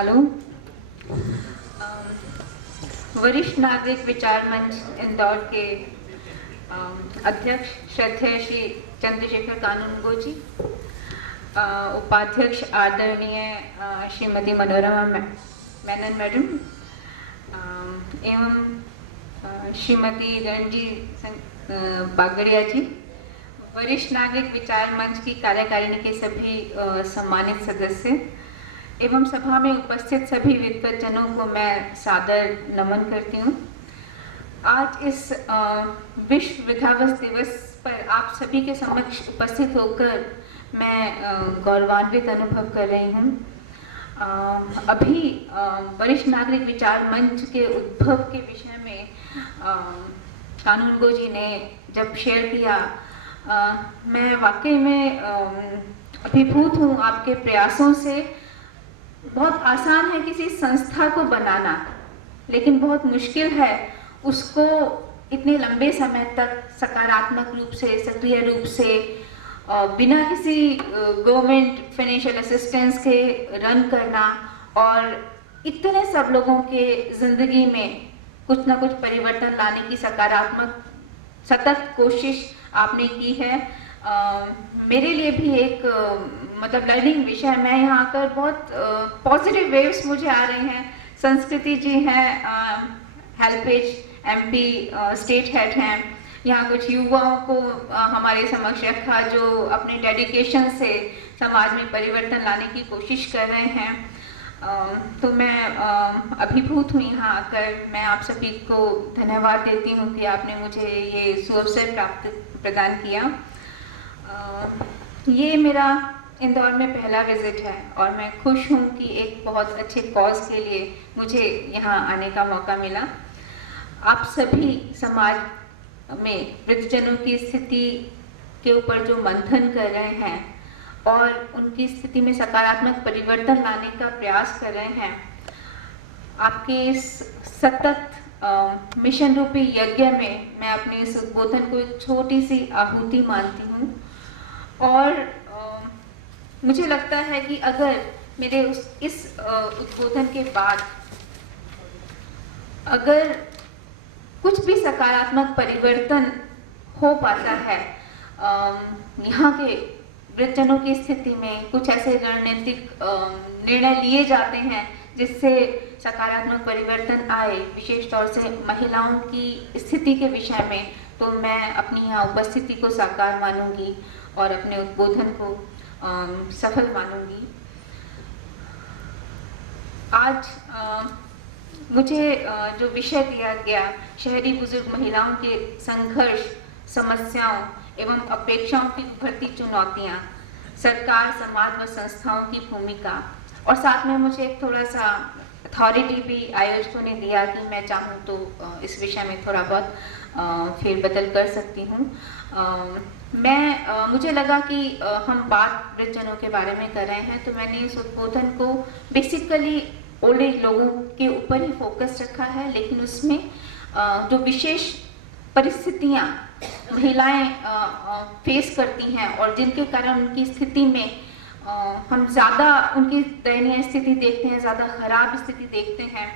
Hello. वरिष्ठ नागरिक विचार मंच इंदौर के अध्यक्ष श्रद्धेय श्री चंद्रशेखर कानूनगो जी, उपाध्यक्ष आदरणीय श्रीमती मनोरमा मेनन मैडम एवं श्रीमती रणजी बागड़िया जी, वरिष्ठ नागरिक विचार मंच की कार्यकारिणी के सभी सम्मानित सदस्य एवं सभा में उपस्थित सभी विद्वज्जनों को मैं सादर नमन करती हूँ। आज इस विश्व विधावस दिवस पर आप सभी के समक्ष उपस्थित होकर मैं गौरवान्वित अनुभव कर रही हूँ। अभी वरिष्ठ नागरिक विचार मंच के उद्भव के विषय में कानूनगो जी ने जब शेयर किया, मैं वाकई में अभिभूत हूँ आपके प्रयासों से। बहुत आसान है किसी संस्था को बनाना, लेकिन बहुत मुश्किल है उसको इतने लंबे समय तक सकारात्मक रूप से, सक्रिय रूप से, बिना किसी गवर्नमेंट फाइनेंशियल असिस्टेंस के रन करना और इतने सब लोगों के ज़िंदगी में कुछ ना कुछ परिवर्तन लाने की सकारात्मक सतत कोशिश आपने की है। मेरे लिए भी एक मतलब लर्निंग विषय। मैं यहाँ आकर बहुत पॉजिटिव वेव्स मुझे आ रहे हैं। संस्कृति जी हैं, हेल्पेज एमपी स्टेट हेड हैं, यहाँ कुछ युवाओं को हमारे समक्ष रखा जो अपने डेडिकेशन से समाज में परिवर्तन लाने की कोशिश कर रहे हैं। तो मैं अभिभूत हूँ यहाँ आकर। मैं आप सभी को धन्यवाद देती हूँ कि आपने मुझे ये सुअवसर प्रदान किया। ये मेरा इंदौर में पहला विजिट है और मैं खुश हूँ कि एक बहुत अच्छे कॉज के लिए मुझे यहाँ आने का मौका मिला। आप सभी समाज में वृद्धजनों की स्थिति के ऊपर जो मंथन कर रहे हैं और उनकी स्थिति में सकारात्मक परिवर्तन लाने का प्रयास कर रहे हैं, आपके इस सतत मिशन रूपी यज्ञ में मैं अपने इस उद्बोधन को एक छोटी सी आहुति मानती हूँ। और मुझे लगता है कि अगर मेरे इस उद्बोधन के बाद अगर कुछ भी सकारात्मक परिवर्तन हो पाता है यहाँ के वृद्धजनों की स्थिति में, कुछ ऐसे रणनीतिक निर्णय लिए जाते हैं जिससे सकारात्मक परिवर्तन आए, विशेष तौर से महिलाओं की स्थिति के विषय में, तो मैं अपनी यहाँ उपस्थिति को साकार मानूंगी और अपने उद्बोधन को सफल मानूंगी। आज मुझे जो विषय दिया गया, शहरी बुजुर्ग महिलाओं के संघर्ष, समस्याओं एवं अपेक्षाओं की उभरती चुनौतियाँ, सरकार, समाज व संस्थाओं की भूमिका, और साथ में मुझे एक थोड़ा सा अथॉरिटी भी आयोजकों ने दिया कि मैं चाहूँ तो इस विषय में थोड़ा बहुत फेरबदल कर सकती हूँ। मुझे लगा कि हम बात वृद्धजनों के बारे में कर रहे हैं, तो मैंने इस उद्बोधन को बेसिकली ओल्ड एज लोगों के ऊपर ही फोकस रखा है, लेकिन उसमें जो विशेष परिस्थितियाँ महिलाएं फेस करती हैं और जिनके कारण उनकी स्थिति में हम ज़्यादा उनकी दयनीय स्थिति देखते हैं, ज़्यादा खराब स्थिति देखते हैं,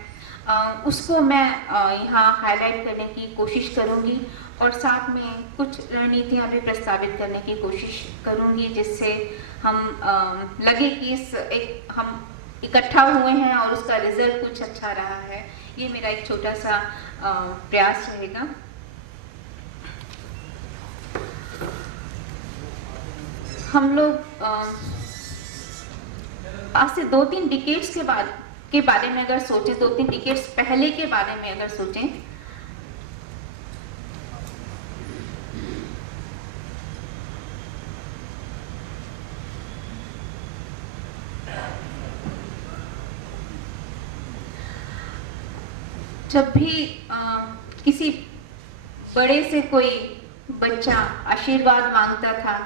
उसको मैं यहाँ हाईलाइट करने की कोशिश करूँगी और साथ में कुछ रणनीतियाँ भी प्रस्तावित करने की कोशिश करूँगी जिससे हम लगे कि हम इकट्ठा हुए हैं और उसका रिजल्ट कुछ अच्छा रहा है। ये मेरा एक छोटा सा प्रयास रहेगा। हम लोग आज से 2-3 डिकेड्स के बारे में अगर सोचें, 2-3 डिकेड्स पहले के बारे में अगर सोचें, जब भी किसी बड़े से कोई बच्चा आशीर्वाद मांगता था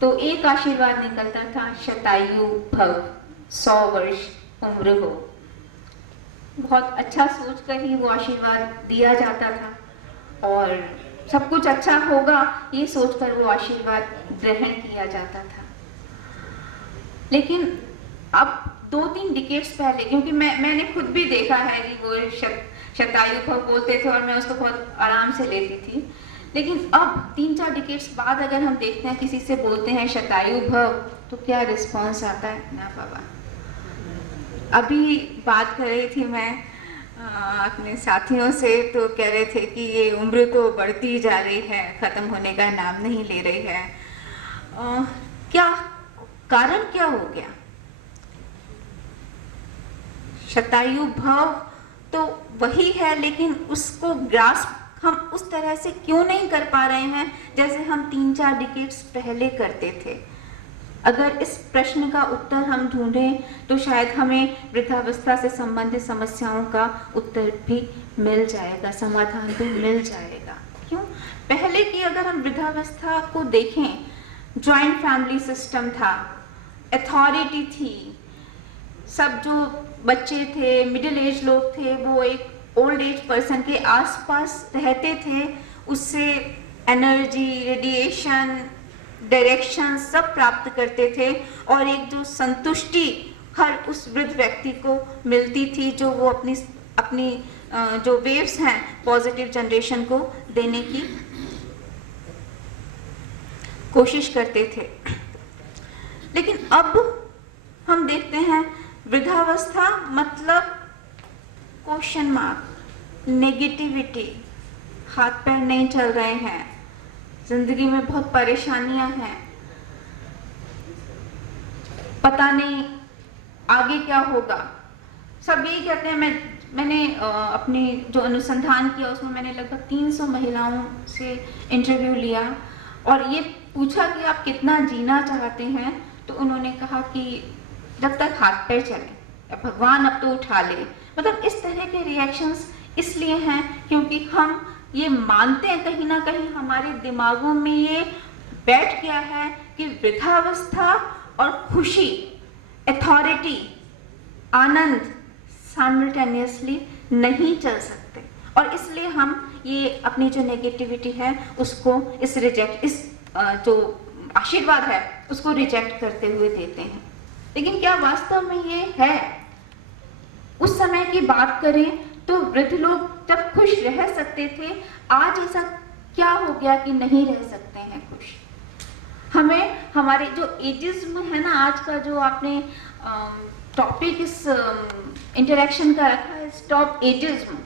तो एक आशीर्वाद निकलता था, शतायु भव, 100 वर्ष उम्र हो। बहुत अच्छा सोचकर ही वो आशीर्वाद दिया जाता था और सब कुछ अच्छा होगा ये सोचकर वो आशीर्वाद ग्रहण किया जाता था। लेकिन अब 2-3 डिकेड्स पहले, क्योंकि मैंने खुद भी देखा है कि वो शतायु भव बोलते थे और मैं उसको बहुत आराम से लेती थी, लेकिन अब 3-4 डिकेड्स बाद अगर हम देखते हैं किसी से बोलते हैं शतायु भव तो क्या रिस्पॉन्स आता है ना बाबा। अभी बात कर रही थी मैं अपने साथियों से, तो कह रहे थे कि ये उम्र तो बढ़ती जा रही है, ख़त्म होने का नाम नहीं ले रही है। क्या कारण क्या हो गया? शतायु भव तो वही है, लेकिन उसको ग्रास्प हम उस तरह से क्यों नहीं कर पा रहे हैं जैसे हम 3-4 डिकेड्स पहले करते थे? अगर इस प्रश्न का उत्तर हम ढूंढें तो शायद हमें वृद्धावस्था से संबंधित समस्याओं का उत्तर भी मिल जाएगा, समाधान भी मिल जाएगा। क्यों? पहले की अगर हम वृद्धावस्था को देखें, जॉइंट फैमिली सिस्टम था, अथॉरिटी थी, सब जो बच्चे थे, मिडिल एज लोग थे, वो एक ओल्ड एज पर्सन के आसपास रहते थे, उससे एनर्जी, रेडिएशन, डायरेक्शन सब प्राप्त करते थे और एक जो संतुष्टि हर उस वृद्ध व्यक्ति को मिलती थी, जो वो अपनी जो वेव्स हैं पॉजिटिव जनरेशन को देने की कोशिश करते थे। लेकिन अब हम देखते हैं वृद्धावस्था मतलब क्वेश्चन मार्क, नेगेटिविटी, हाथ पैर नहीं चल रहे हैं, जिंदगी में बहुत परेशानियां हैं, पता नहीं आगे क्या होगा। सब यही कहते हैं। मैंने अपनी जो अनुसंधान किया उसमें मैंने लगभग 300 महिलाओं से इंटरव्यू लिया और ये पूछा कि आप कितना जीना चाहते हैं, तो उन्होंने कहा कि जब तक हाथ पैर चले, भगवान अब तो उठा ले। मतलब इस तरह के रिएक्शंस इसलिए हैं क्योंकि हम ये मानते हैं, कहीं ना कहीं हमारे दिमागों में ये बैठ गया है कि वृद्धावस्था और खुशी, अथॉरिटी, आनंद साइमल्टेनियसली नहीं चल सकते, और इसलिए हम ये अपनी जो नेगेटिविटी है उसको इस जो आशीर्वाद है उसको रिजेक्ट करते हुए देते हैं। लेकिन क्या वास्तव में ये है? उस समय की बात करें तो वृद्ध लोग जब खुश रह सकते थे, आज ऐसा क्या हो गया कि नहीं रह सकते हैं खुश? हमें हमारे जो एजिज्म है ना, आज का जो आपने टॉपिक इस इंटरेक्शन का रखा है, स्टॉप एजिज्म,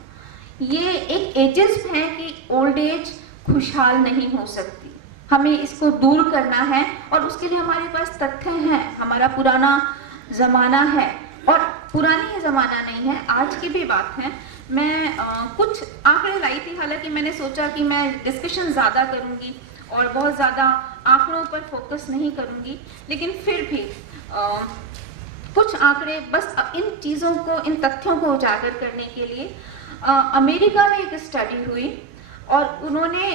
ये एक एजिज्म है कि ओल्ड एज खुशहाल नहीं हो सकती। हमें इसको दूर करना है और उसके लिए हमारे पास तथ्य हैं, हमारा पुराना ज़माना है, और पुरानी ज़माना नहीं है, आज की भी बात है। मैं कुछ आंकड़े लाई थी, हालांकि मैंने सोचा कि मैं डिस्कशन ज़्यादा करूँगी और बहुत ज़्यादा आंकड़ों पर फोकस नहीं करूँगी, लेकिन फिर भी कुछ आंकड़े बस इन चीज़ों को, इन तथ्यों को उजागर करने के लिए। अमेरिका में एक स्टडी हुई और उन्होंने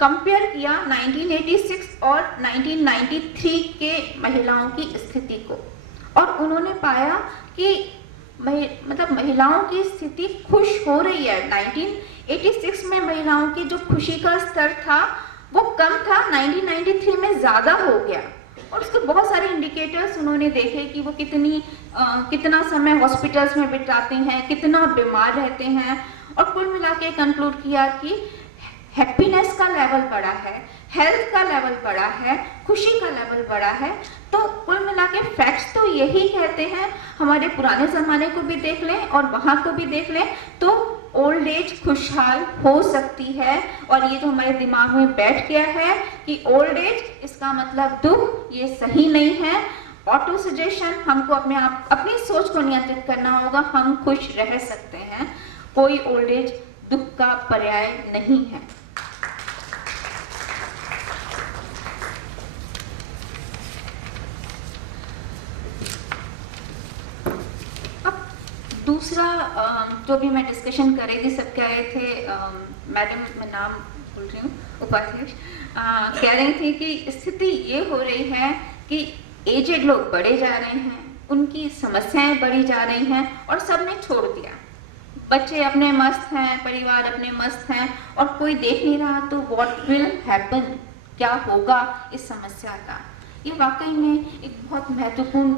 कंपेयर किया 1986 और 1993 के महिलाओं की स्थिति को, और उन्होंने पाया कि मतलब महिलाओं की स्थिति खुश हो रही है। 1986 में महिलाओं की जो खुशी का स्तर था वो कम था, 1993 में ज़्यादा हो गया। और उसके बहुत सारे इंडिकेटर्स उन्होंने देखे कि वो कितना समय हॉस्पिटल्स में बिताते हैं, कितना बीमार रहते हैं, और कुल मिला के कंक्लूड किया कि हैप्पीनेस का लेवल बढ़ा है, हेल्थ का लेवल बढ़ा है, खुशी का लेवल बढ़ा है। तो कुल मिला के फैक्ट्स तो यही कहते हैं, हमारे पुराने ज़माने को भी देख लें और वहाँ को भी देख लें, तो ओल्ड एज खुशहाल हो सकती है। और ये जो हमारे दिमाग में बैठ गया है कि ओल्ड एज इसका मतलब दुख, ये सही नहीं है। ऑटो सजेशन, हमको अपनी सोच को नियंत्रित करना होगा। हम खुश रह सकते हैं, कोई ओल्ड एज दुख का पर्याय नहीं है। दूसरा जो भी मैं डिस्कशन कर रही थी, सब कह रहे थे, मैडम मैं नाम भूल रही हूँ, उपाध्यक्ष कह रही थी कि स्थिति ये हो रही है कि एजेड लोग बढ़े जा रहे हैं, उनकी समस्याएं बढ़ी जा रही हैं, और सब ने छोड़ दिया। बच्चे अपने मस्त हैं, परिवार अपने मस्त हैं, और कोई देख नहीं रहा। तो व्हाट विल हैपन, क्या होगा इस समस्या का? ये वाकई में एक बहुत महत्वपूर्ण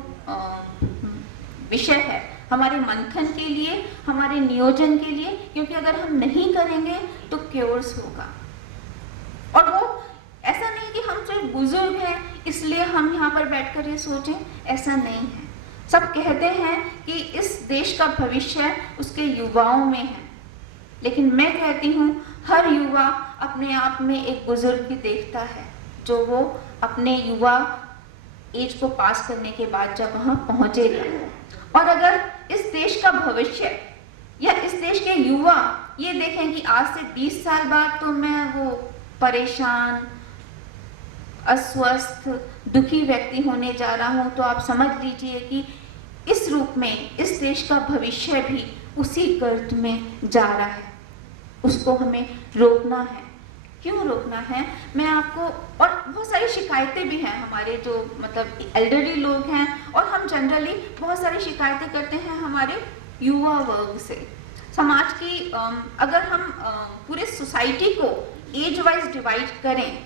विषय है हमारे मंथन के लिए, हमारे नियोजन के लिए, क्योंकि अगर हम नहीं करेंगे तो क्योर्स होगा। और वो ऐसा नहीं कि हम सिर्फ बुजुर्ग हैं इसलिए हम यहाँ पर बैठकर ये सोचें, ऐसा नहीं है। सब कहते हैं कि इस देश का भविष्य उसके युवाओं में है, लेकिन मैं कहती हूँ हर युवा अपने आप में एक बुजुर्ग भी देखता है, जो वो अपने युवा एज को पास करने के बाद जब वहाँ पहुँचेगा। और अगर इस देश का भविष्य या इस देश के युवा ये देखें कि आज से 20 साल बाद तो मैं वो परेशान, अस्वस्थ, दुखी व्यक्ति होने जा रहा हूँ, तो आप समझ लीजिए कि इस रूप में इस देश का भविष्य भी उसी गर्त में जा रहा है। उसको हमें रोकना है। क्यों रोकना है? मैं आपको, और बहुत सारी शिकायतें भी हैं हमारे जो मतलब एल्डरली लोग हैं, और हम जनरली बहुत सारी शिकायतें करते हैं हमारे युवा वर्ग से। समाज की अगर हम पूरे सोसाइटी को एज वाइज डिवाइड करें,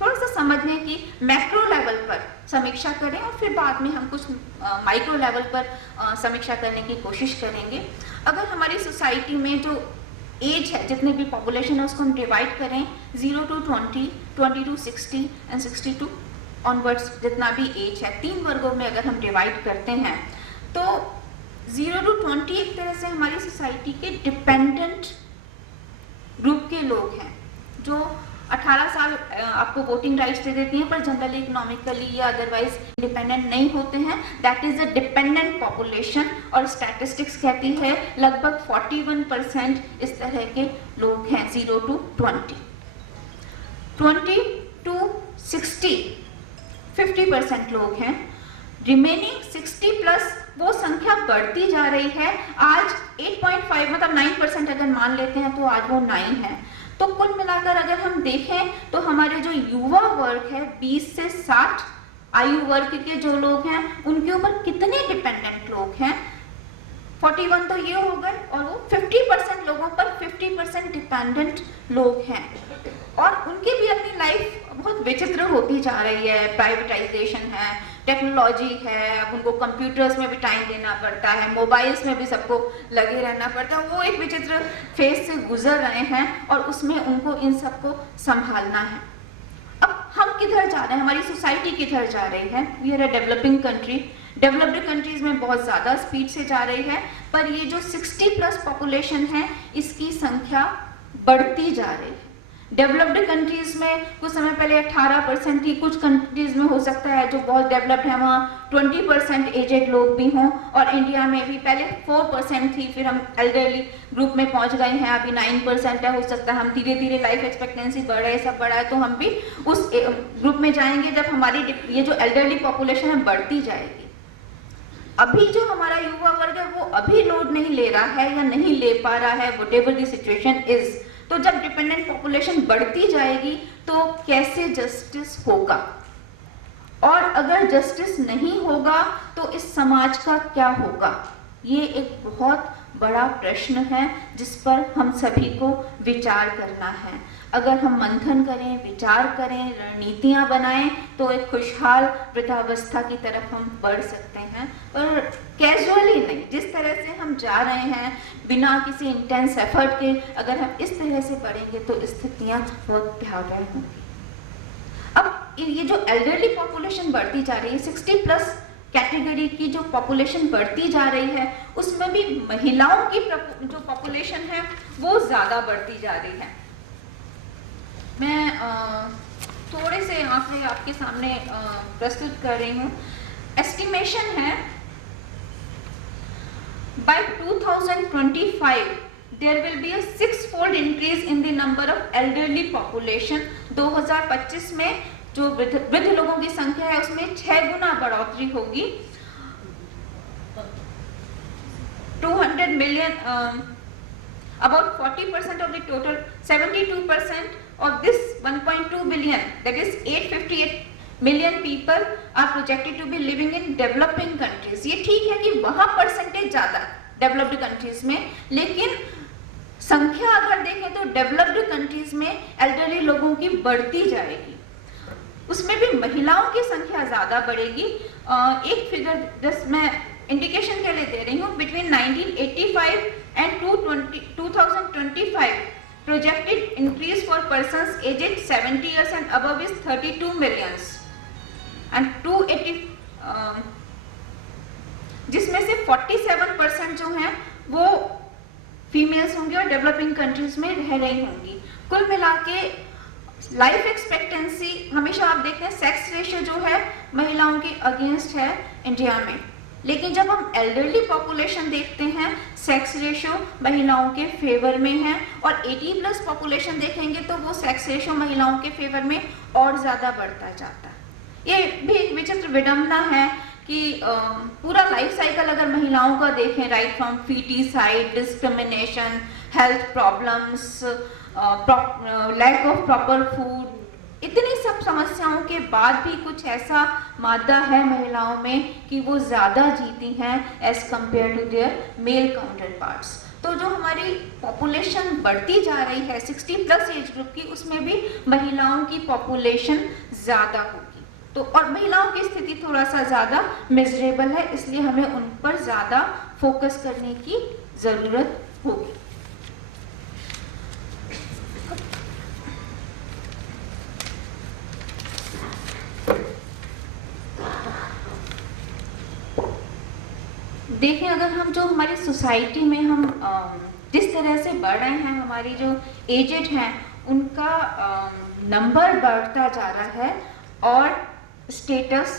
थोड़ा सा समझने की मैक्रो लेवल पर समीक्षा करें और फिर बाद में हम कुछ माइक्रो लेवल पर समीक्षा करने की कोशिश करेंगे। अगर हमारी सोसाइटी में जो एज है, जितनी भी पॉपुलेशन है, उसको हम डिवाइड करें 0 to 20, 20 to 60 एंड 62 ऑनवर्ड्स, जितना भी एज है, 3 वर्गों में अगर हम डिवाइड करते हैं तो 0 to 20 एक तरह से हमारी सोसाइटी के डिपेंडेंट ग्रुप के लोग हैं, जो 18 साल आपको वोटिंग राइट्स दे देती हैं, पर जनरली इकोनॉमिकली या अदरवाइज इंडिपेंडेंट नहीं होते हैं। That is a dependent population. और स्टैटिस्टिक्स कहती है लगभग 41% इस तरह के लोग हैं 0 to 20। 20 to 60 50% लोग हैं। रिमेनिंग 60 प्लस वो संख्या बढ़ती जा रही है। आज 8.5 मतलब 9% अगर मान लेते हैं तो आज वो 9 है। तो कुल मिलाकर अगर हम देखें तो हमारे जो युवा वर्ग है 20 से 60 आयु वर्ग के जो लोग हैं, उनके ऊपर कितने डिपेंडेंट लोग हैं? 41 तो ये हो गए, और वो 50% लोगों पर 50% डिपेंडेंट लोग हैं। और उनकी भी अपनी लाइफ बहुत विचित्र होती जा रही है। प्राइवेटाइजेशन है, टेक्नोलॉजी है, अब उनको कंप्यूटर्स में भी टाइम देना पड़ता है, मोबाइल्स में भी सबको लगे रहना पड़ता है। वो एक विचित्र फेज से गुजर रहे हैं और उसमें उनको इन सबको संभालना है। अब हम किधर जा रहे हैं? हमारी सोसाइटी किधर जा रही है? We are a developing country. Developed countries में बहुत ज़्यादा स्पीड से जा रही है, पर ये जो 60+ पॉपुलेशन है, इसकी संख्या बढ़ती जा रही है। डेवलप्ड कंट्रीज में कुछ समय पहले 18% थी, कुछ कंट्रीज में हो सकता है जो बहुत डेवलप्ड है वहाँ 20% एजेड लोग भी हों, और इंडिया में भी पहले 4% थी, फिर हम एल्डरली ग्रुप में पहुँच गए हैं, अभी 9% है। हो सकता है हम धीरे धीरे लाइफ एक्सपेक्टेंसी बढ़ रहा है, सब बढ़ा है, तो हम भी उस ग्रुप में जाएंगे जब हमारी ये जो एल्डरली पॉपुलेशन है बढ़ती जाएगी। अभी जो हमारा युवा वर्ग है वो अभी लोड नहीं ले रहा है या नहीं ले पा रहा है, व्हाटएवर द सिचुएशन इज। तो जब डिपेंडेंट पॉपुलेशन बढ़ती जाएगी तो कैसे जस्टिस होगा? और अगर जस्टिस नहीं होगा तो इस समाज का क्या होगा? ये एक बहुत बड़ा प्रश्न है जिस पर हम सभी को विचार करना है। अगर हम मंथन करें, विचार करें, रणनीतियां बनाएं तो एक खुशहाल वृद्धावस्था की तरफ हम बढ़ सकते हैं, पर कैजुअली नहीं। जिस तरह से हम जा रहे हैं बिना किसी इंटेंस एफर्ट के, अगर हम इस तरह से बढ़ेंगे तो स्थितियां बहुत भयावह होंगी। अब ये जो एल्डरली पॉपुलेशन बढ़ती जा रही है, 60+ कैटेगरी की जो पॉपुलेशन बढ़ती जा रही है, उसमें भी महिलाओं की जो पॉपुलेशन है वो ज़्यादा बढ़ती जा रही है। मैं थोड़े से आंकड़े आपके सामने प्रस्तुत कर रही हूँ। एस्टिमेशन है by 2025 there will be a 6-fold increase in the number of elderly population। 2025 में जो वृद्ध लोगों की संख्या है उसमें 6 गुना बढ़ोतरी होगी। 200 million, about 40% of the total, 72% of this 1.2 billion, that is 858 million people are projected to be living in developing countries। ये ठीक है कि वहाँ परसेंटेज ज़्यादा डेवलप्ड कंट्रीज में, लेकिन संख्या अगर देखें तो डेवलप्ड कंट्रीज में एल्डरली लोगों की बढ़ती जाएगी। उसमें भी महिलाओं की संख्या ज़्यादा बढ़ेगी। एक फिगर जस्ट मैं इंडिकेशन के लिए दे रही हूँ, between 1985 and 2025 projected increase for persons aged 70 years and above is 32 millions and 280 जिसमें से 47% जो हैं वो फीमेल्स होंगी और डेवलपिंग कंट्रीज में रह रही होंगी। कुल मिला के लाइफ एक्सपेक्टेंसी हमेशा आप देखते हैं सेक्स रेशियो जो है महिलाओं के अगेंस्ट है इंडिया में, लेकिन जब हम एल्डरली पॉपुलेशन देखते हैं सेक्स रेशियो महिलाओं के फेवर में है, और 80+ पॉपुलेशन देखेंगे तो वो सेक्स रेशियो महिलाओं के फेवर में और ज़्यादा बढ़ता जाता है। ये भी एक विचित्र विडंबना है कि पूरा लाइफ साइकिल अगर महिलाओं का देखें, right from foeticide, discrimination, health problems, lack of proper food, इतनी सब समस्याओं के बाद भी कुछ ऐसा मादा है महिलाओं में कि वो ज़्यादा जीती हैं as compare to their male counterparts. तो जो हमारी पॉपुलेशन बढ़ती जा रही है 60+ एज ग्रुप की, उसमें भी महिलाओं की पॉपुलेशन ज़्यादा होगी। तो और महिलाओं की स्थिति थोड़ा सा ज़्यादा मिजरेबल है, इसलिए हमें उन पर ज़्यादा फोकस करने की ज़रूरत होगी। देखें, अगर हम जो हमारी सोसाइटी में हम जिस तरह से बढ़ रहे हैं, हमारी जो एजेड हैं उनका नंबर बढ़ता जा रहा है और स्टेटस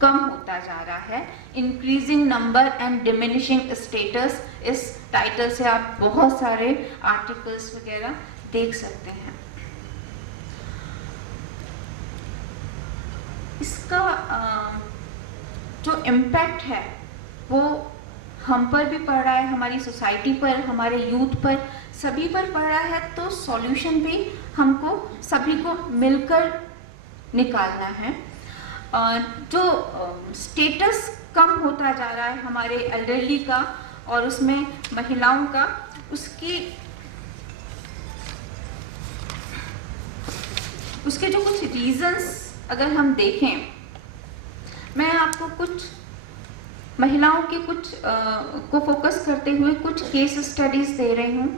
कम होता जा रहा है। Increasing number and diminishing status, इस टाइटल से आप बहुत सारे आर्टिकल्स वगैरह देख सकते हैं। इसका जो इम्पैक्ट है वो हम पर भी पड़ रहा है, हमारी सोसाइटी पर, हमारे यूथ पर, सभी पर पड़ रहा है। तो सॉल्यूशन भी हमको सभी को मिलकर निकालना है। जो स्टेटस कम होता जा रहा है हमारे एल्डरली का और उसमें महिलाओं का, उसके जो कुछ रीजंस अगर हम देखें, मैं आपको कुछ महिलाओं के कुछ को फोकस करते हुए कुछ केस स्टडीज दे रही हूँ,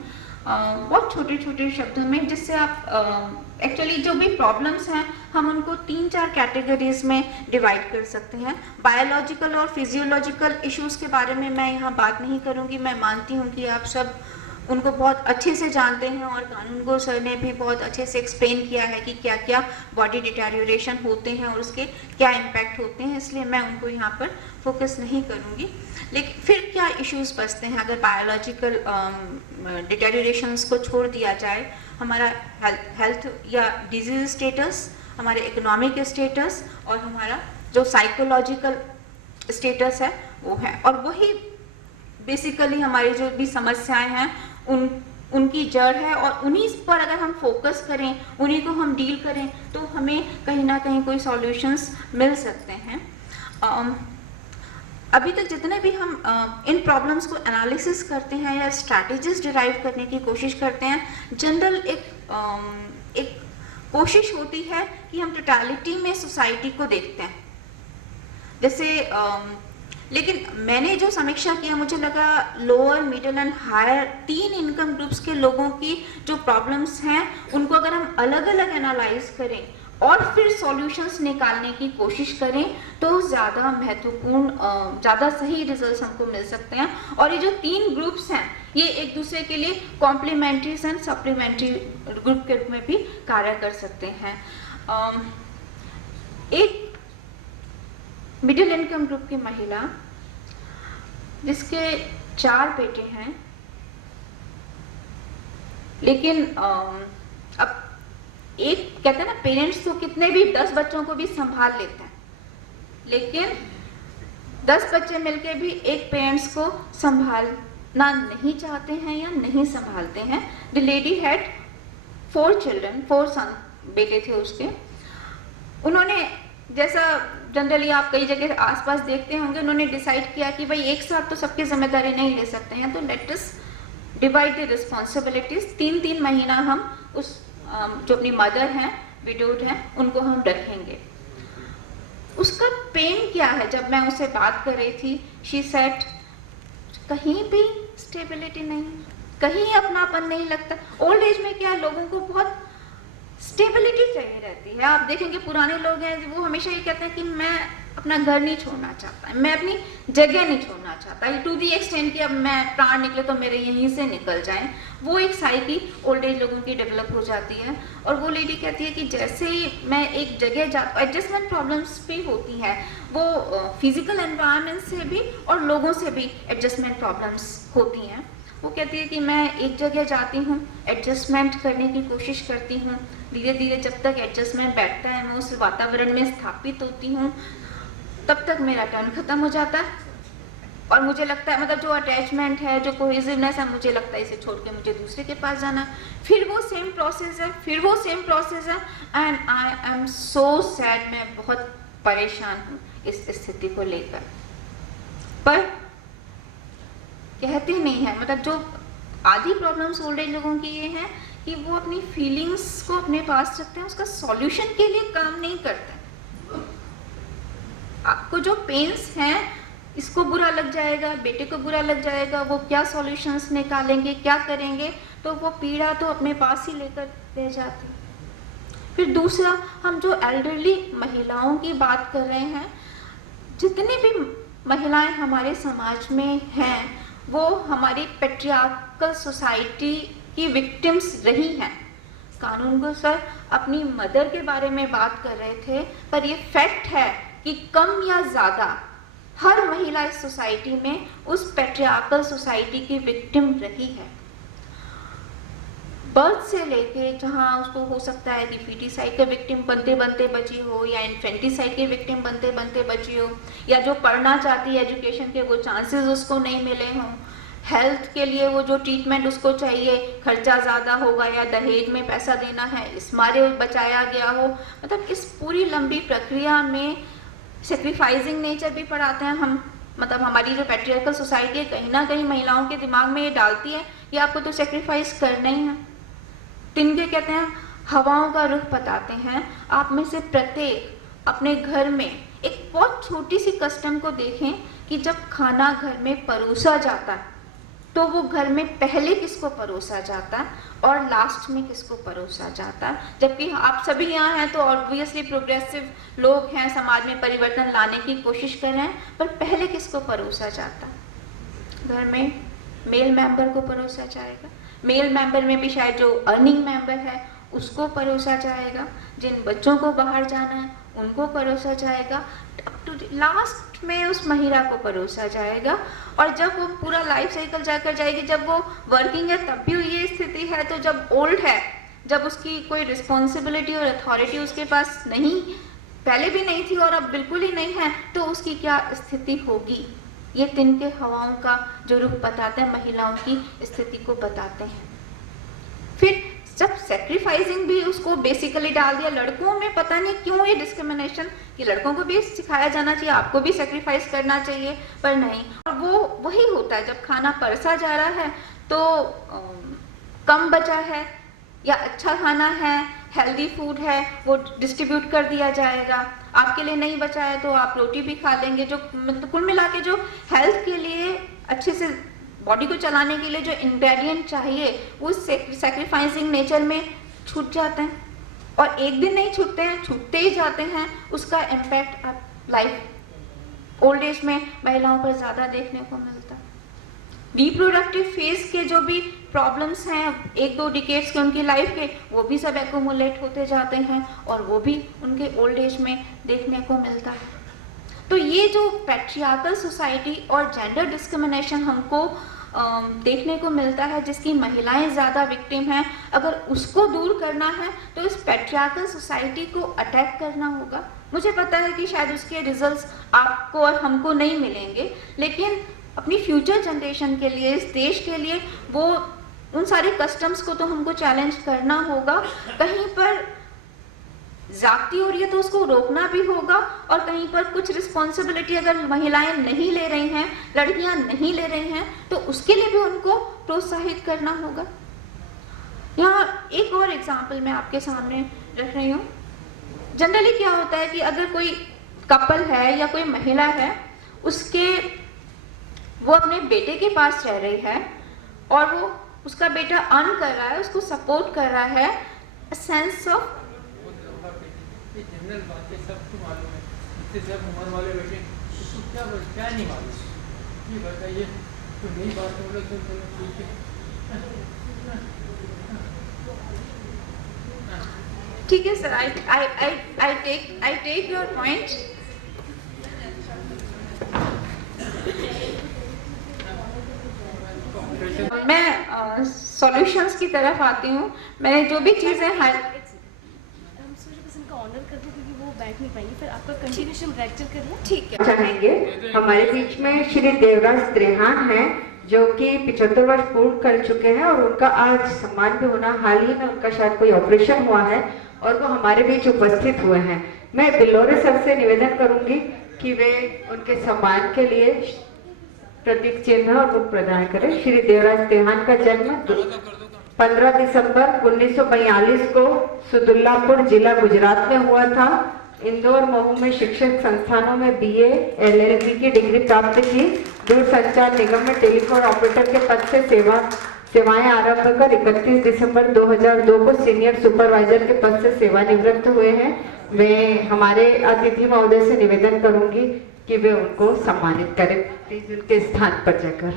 बहुत छोटे छोटे शब्दों में, जिससे आप एक्चुअली जो भी प्रॉब्लम्स हैं हम उनको 3-4 कैटेगरीज में डिवाइड कर सकते हैं। बायोलॉजिकल और फिजियोलॉजिकल इश्यूज के बारे में मैं यहाँ बात नहीं करूँगी, मैं मानती हूँ कि आप सब उनको बहुत अच्छे से जानते हैं और कानूनगो सर ने भी बहुत अच्छे से एक्सप्लेन किया है कि क्या क्या बॉडी डिटेरियोरेशन होते हैं और उसके क्या इम्पैक्ट होते हैं, इसलिए मैं उनको यहाँ पर फोकस नहीं करूँगी। लेकिन फिर क्या इश्यूज बचते हैं अगर बायोलॉजिकल डिटेरियोरेशंस को छोड़ दिया जाए? हमारा हेल्थ या डिजीज स्टेटस, हमारे इकोनॉमिक स्टेटस और हमारा जो साइकोलॉजिकल स्टेटस है वो है, और वही बेसिकली हमारी जो भी समस्याएं हैं उनकी जड़ है, और उन्हीं पर अगर हम फोकस करें, उन्हीं को हम डील करें, तो हमें कहीं ना कहीं कोई सॉल्यूशंस मिल सकते हैं। अभी तक जितने भी हम इन प्रॉब्लम्स को एनालिसिस करते हैं या स्ट्रैटेजीज डिराइव करने की कोशिश करते हैं, जनरल एक कोशिश होती है कि हम टोटलिटी में सोसाइटी को देखते हैं। जैसे लेकिन मैंने जो समीक्षा किया, मुझे लगा lower, middle and higher 3 income groups के लोगों की जो प्रॉब्लम्स हैं उनको अगर हम अलग अलग एनालाइज करें और फिर सॉल्यूशंस निकालने की कोशिश करें तो ज़्यादा महत्वपूर्ण, ज़्यादा सही रिजल्ट्स हमको मिल सकते हैं। और ये जो 3 ग्रुप्स हैं ये एक दूसरे के लिए कॉम्प्लीमेंट्री एंड सप्लीमेंट्री ग्रुप के रूप में भी कार्य कर सकते हैं। एक मिडिल इनकम ग्रुप की महिला जिसके 4 बेटे हैं, लेकिन अब एक कहते हैं ना, पेरेंट्स तो कितने भी 10 बच्चों को भी संभाल लेते हैं, लेकिन 10 बच्चे मिलके भी एक पेरेंट्स को संभालना नहीं चाहते हैं या नहीं संभालते हैं। द लेडी हैड 4 चिल्ड्रन, 4 सन बेटे थे उसके। उन्होंने, जैसा जनरली आप कई जगह आसपास देखते होंगे, उन्होंने डिसाइड किया कि भाई एक साथ तो सबकी जिम्मेदारी नहीं ले सकते हैं, तो let us divide the responsibilities. 3-3 महीना हम उस जो अपनी मदर हैं विडोड हैं, उनको हम रखेंगे। उसका पेन क्या है? जब मैं उससे बात कर रही थी, शी सेड कहीं भी स्टेबिलिटी नहीं, कहीं अपनापन नहीं लगता। ओल्ड एज में क्या है, लोगों को बहुत स्टेबिलिटी चाहिए रहती है। आप देखेंगे पुराने लोग हैं, वो हमेशा ये कहते हैं कि मैं अपना घर नहीं छोड़ना चाहता, मैं अपनी जगह नहीं छोड़ना चाहता, टू दी एक्सटेंट कि अब मैं प्राण निकले तो मेरे यहीं से निकल जाएं। वो एक साइकी ओल्ड एज लोगों की डेवलप हो जाती है। और वो लेडी कहती है कि जैसे ही मैं एक जगह जाता, एडजस्टमेंट प्रॉब्लम्स भी होती हैं, वो फिजिकल एनवायरनमेंट से भी और लोगों से भी एडजस्टमेंट प्रॉब्लम्स होती हैं। वो कहती है कि मैं एक जगह जाती हूँ, एडजस्टमेंट करने की कोशिश करती हूँ, धीरे धीरे जब तक एडजस्टमेंट बैठता है, मैं उस वातावरण में स्थापित होती हूँ, तब तक मेरा टर्न खत्म हो जाता है। और मुझे लगता है, मतलब जो अटैचमेंट है, जो कोहेसिवनेस है, मुझे लगता है इसे छोड़ के मुझे दूसरे के पास जाना है। फिर वो सेम प्रोसेस है, फिर वो सेम प्रोसेस है, and I am so sad. मैं बहुत परेशान हूँ इस स्थिति को लेकर, पर कहती नहीं है। मतलब जो आधी प्रॉब्लम्स ओल्ड एज लोगों की ये है कि वो अपनी फीलिंग्स को अपने पास रखते हैं, उसका सॉल्यूशन के लिए काम नहीं करते। आपको जो पेन्स हैं, इसको बुरा लग जाएगा, बेटे को बुरा लग जाएगा, वो क्या सॉल्यूशंस निकालेंगे, क्या करेंगे, तो वो पीड़ा तो अपने पास ही लेकर रह जाती। फिर दूसरा, हम जो एल्डरली महिलाओं की बात कर रहे हैं, जितनी भी महिलाएं हमारे समाज में हैं, वो हमारी पेट्रियार्कल सोसाइटी की विक्टिम्स रही हैं। कानून को सर अपनी मदर के बारे में बात कर रहे थे, पर ये फैक्ट है कि कम या ज़्यादा हर महिला इस सोसाइटी में उस पेट्रियार्कल सोसाइटी की विक्टिम रही है। बर्थ से लेके, जहाँ उसको हो सकता है कि फीटिसाइड के विक्टिम बनते बनते बची हो, या इन्फेंटिसाइड के विक्टिम बनते बनते बची हो, या जो पढ़ना चाहती है एजुकेशन के वो चांसेस उसको नहीं मिले हों, हेल्थ के लिए वो जो ट्रीटमेंट उसको चाहिए खर्चा ज़्यादा होगा, या दहेज में पैसा देना है इस मारे बचाया गया हो। मतलब इस पूरी लंबी प्रक्रिया में सेक्रीफाइसिंग नेचर भी पढ़ाते हैं हम। मतलब हमारी जो पैट्रियार्कल सोसाइटी है, कहीं ना कहीं महिलाओं के दिमाग में ये डालती है कि आपको तो सेक्रीफाइस करना ही है। तिनके कहते हैं हवाओं का रुख बताते हैं, आप में से प्रत्येक अपने घर में एक बहुत छोटी सी कस्टम को देखें कि जब खाना घर में परोसा जाता है तो वो घर में पहले किसको परोसा जाता है और लास्ट में किसको परोसा जाता है। जबकि आप सभी यहाँ हैं तो ऑब्वियसली प्रोग्रेसिव लोग हैं, समाज में परिवर्तन लाने की कोशिश कर रहे हैं, पर पहले किसको परोसा जाता है? घर में मेल मेंबर को परोसा जाएगा, मेल मेंबर में भी शायद जो अर्निंग मेंबर है उसको परोसा जाएगा, जिन बच्चों को बाहर जाना है उनको परोसा जाएगा, लास्ट में उस महिला को परोसा जाएगा। और जब वो पूरा लाइफ साइकिल जाकर जाएगी, जब वो वर्किंग है तब भी ये स्थिति है, तो जब ओल्ड है, जब उसकी कोई रिस्पॉन्सिबिलिटी और अथॉरिटी उसके पास नहीं, पहले भी नहीं थी और अब बिल्कुल ही नहीं है, तो उसकी क्या स्थिति होगी। ये तिनके हवाओं का जो रुख बताते हैं, महिलाओं की स्थिति को बताते हैं। फिर जब सेक्रीफाइसिंग भी उसको बेसिकली डाल दिया, लड़कों में पता नहीं क्यों ये डिस्क्रिमिनेशन कि लड़कों को भी सिखाया जाना चाहिए, आपको भी सेक्रीफाइस करना चाहिए, पर नहीं। और वो वही होता है, जब खाना परसा जा रहा है तो कम बचा है या अच्छा खाना है, हेल्दी फूड है, वो डिस्ट्रीब्यूट कर दिया जाएगा। आपके लिए नहीं बचा है तो आप रोटी भी खा लेंगे। जो मतलब कुल मिला के जो हेल्थ के लिए अच्छे से बॉडी को चलाने के लिए जो इंग्रेडिएंट चाहिए वो सैक्रिफाइसिंग नेचर में छूट जाते हैं, और एक दिन नहीं छूटते हैं, छूटते ही जाते हैं। उसका इम्पैक्ट लाइफ ओल्ड एज में महिलाओं पर ज़्यादा देखने को मिलता है। रिप्रोडक्टिव फेज के जो भी प्रॉब्लम्स हैं 1-2 डिकेड्स के उनकी लाइफ के, वो भी सब एक्यूमुलेट होते जाते हैं और वो भी उनके ओल्ड एज में देखने को मिलता है। तो ये जो पैट्रियार्कल सोसाइटी और जेंडर डिस्क्रिमिनेशन हमको देखने को मिलता है, जिसकी महिलाएं ज़्यादा विक्टिम हैं, अगर उसको दूर करना है तो इस पैट्रियार्कल सोसाइटी को अटैक करना होगा। मुझे पता है कि शायद उसके रिजल्ट्स आपको और हमको नहीं मिलेंगे, लेकिन अपनी फ्यूचर जनरेशन के लिए, इस देश के लिए, वो उन सारे कस्टम्स को तो हमको चैलेंज करना होगा। कहीं पर जाती हो रही है तो उसको रोकना भी होगा, और कहीं पर कुछ रिस्पॉन्सिबिलिटी अगर महिलाएं नहीं ले रही हैं, लड़कियां नहीं ले रही हैं, तो उसके लिए भी उनको प्रोत्साहित करना होगा। यहाँ एक और एग्जाम्पल मैं आपके सामने रख रही हूँ। जनरली क्या होता है कि अगर कोई कपल है या कोई महिला है, वो अपने बेटे के पास रह रही है और वो उसका बेटा अर्न कर रहा है, उसको सपोर्ट कर रहा है, सेंस ऑफ जनरल बातें सबको मालूम है, इससे सब उम्र वाले बेटे उसको क्या नहीं मालूम, ये बताइए। तो नई बात बोलो तो चलो ठीक है। ठीक है sir, I take your point. मैं सॉल्यूशंस की तरफ आती हूँ। मैंने जो भी चीज़ें ऑनर कर दूं क्योंकि वो बैठ नहीं पाएंगे, फिर आपका कंटिन्यूएशन लेक्चर करिए। ठीक है। चाहेंगे हमारे बीच में श्री देवराज त्रेहान हैं जो कि 75 वर्ष पूर्ण कर चुके हैं और उनका आज सम्मान भी होना, हाल ही में उनका शायद कोई ऑपरेशन हुआ है और वो हमारे बीच उपस्थित हुए हैं। मैं बिल्लोरे सर से निवेदन करूंगी कि वे उनके सम्मान के लिए प्रतीक चिन्ह और बुक प्रदान करें। श्री देवराज त्रेहान का जन्म 15 दिसंबर 1942 को सुदुल्लापुर जिला गुजरात में हुआ था। इंदौर महू में शिक्षक संस्थानों में BA LLB की डिग्री प्राप्त की। दूरसंचार निगम में टेलीफोन ऑपरेटर के पद से सेवाएं आरंभ कर 31 दिसंबर 2002 को सीनियर सुपरवाइजर के पद से सेवानिवृत्त हुए हैं। मैं हमारे अतिथि महोदय से निवेदन करूंगी कि वे उनको सम्मानित करें, प्लीज उनके स्थान पर जाकर।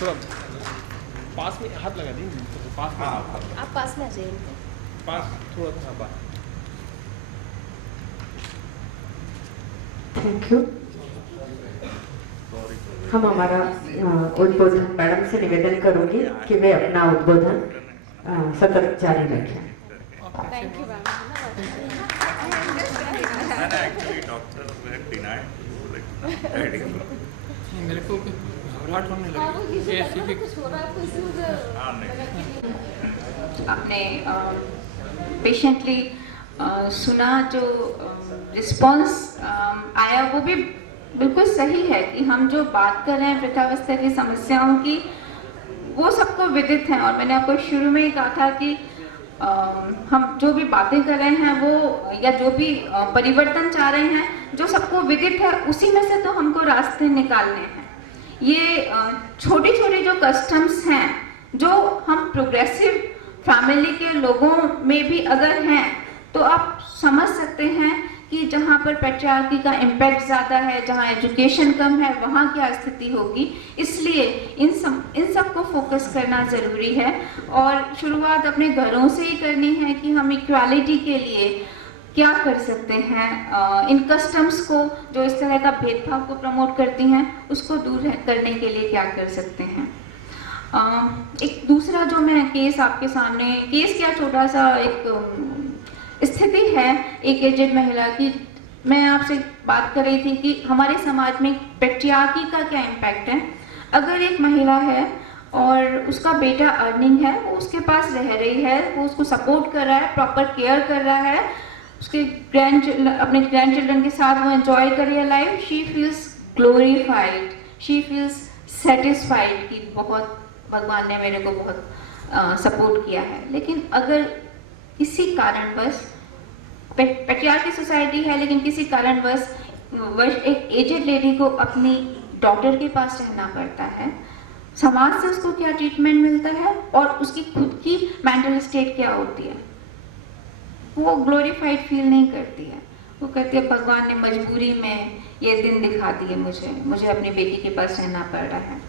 थोड़ा पास में हाथ लगा देंगे, पास में आप पास में आ जाइए, पास थोड़ा सा बात। Thank you. हम हमारा उद्बोधन मैडम से निवेदन करूंगी कि वे अपना उद्बोधन सतत जारी रखें। Thank you ma'am. Actually, doctor were denied. Like, मेरे को घबराहट होने लगी। ऐसी भी हाँ नहीं। आपने पेशेंटली सुना, जो रिस्पॉन्स आया वो भी बिल्कुल सही है कि हम जो बात कर रहे हैं वृद्धावस्था की समस्याओं की, वो सबको विदित हैं। और मैंने आपको शुरू में ही कहा था कि हम जो भी बातें कर रहे हैं वो, या जो भी परिवर्तन चाह रहे हैं, जो सबको विदित है, उसी में से तो हमको रास्ते निकालने हैं। ये छोटे छोटे जो कस्टम्स हैं, जो हम प्रोग्रेसिव फैमिली के लोगों में भी अगर हैं, तो आप समझ सकते हैं कि जहाँ पर पैट्रियार्की का इम्पैक्ट ज़्यादा है, जहाँ एजुकेशन कम है, वहाँ क्या स्थिति होगी। इसलिए इन सब को फोकस करना ज़रूरी है और शुरुआत अपने घरों से ही करनी है कि हम इक्वालिटी के लिए क्या कर सकते हैं। इन कस्टम्स को, जो इस तरह का भेदभाव को प्रमोट करती हैं, उसको दूर करने के लिए क्या कर सकते हैं। एक दूसरा जो मैं केस आपके सामने, केस क्या, छोटा सा एक स्थिति है एक एजेड महिला की। मैं आपसे बात कर रही थी कि हमारे समाज में पैट्रियार्की का क्या इम्पैक्ट है। अगर एक महिला है और उसका बेटा अर्निंग है, वो उसके पास रह रही है, वो उसको सपोर्ट कर रहा है, प्रॉपर केयर कर रहा है, उसके अपने ग्रैंड चिल्ड्रन के साथ वो एंजॉय कर रही है life, she feels glorified, she feels satisfied कि बहुत भगवान ने मेरे को बहुत सपोर्ट किया है। लेकिन अगर किसी कारणवश, पैट्रियार्की सोसाइटी है, लेकिन किसी कारणवश एक एजेड लेडी को अपनी डॉटर के पास रहना पड़ता है, समाज से उसको क्या ट्रीटमेंट मिलता है और उसकी खुद की मेंटल स्टेट क्या होती है। वो ग्लोरीफाइड फील नहीं करती है, वो कहती है भगवान ने मजबूरी में ये दिन दिखा दिए, मुझे अपनी बेटी के पास रहना पड़ रहा है।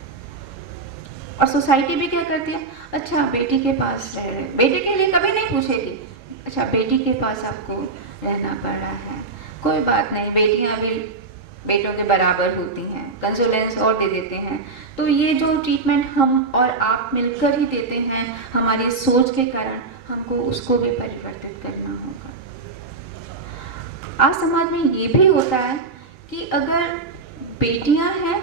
और सोसाइटी भी क्या करती है, अच्छा बेटी के पास रह रहे, बेटे के लिए कभी नहीं पूछेगी, अच्छा बेटी के पास आपको रहना पड़ रहा है, कोई बात नहीं, बेटियां भी बेटों के बराबर होती हैं, कंसोलेंस और दे देते हैं। तो ये जो ट्रीटमेंट हम और आप मिलकर ही देते हैं, हमारी सोच के कारण, हमको उसको भी परिवर्तित करना होगा। आज समाज में ये भी होता है कि अगर बेटियां हैं,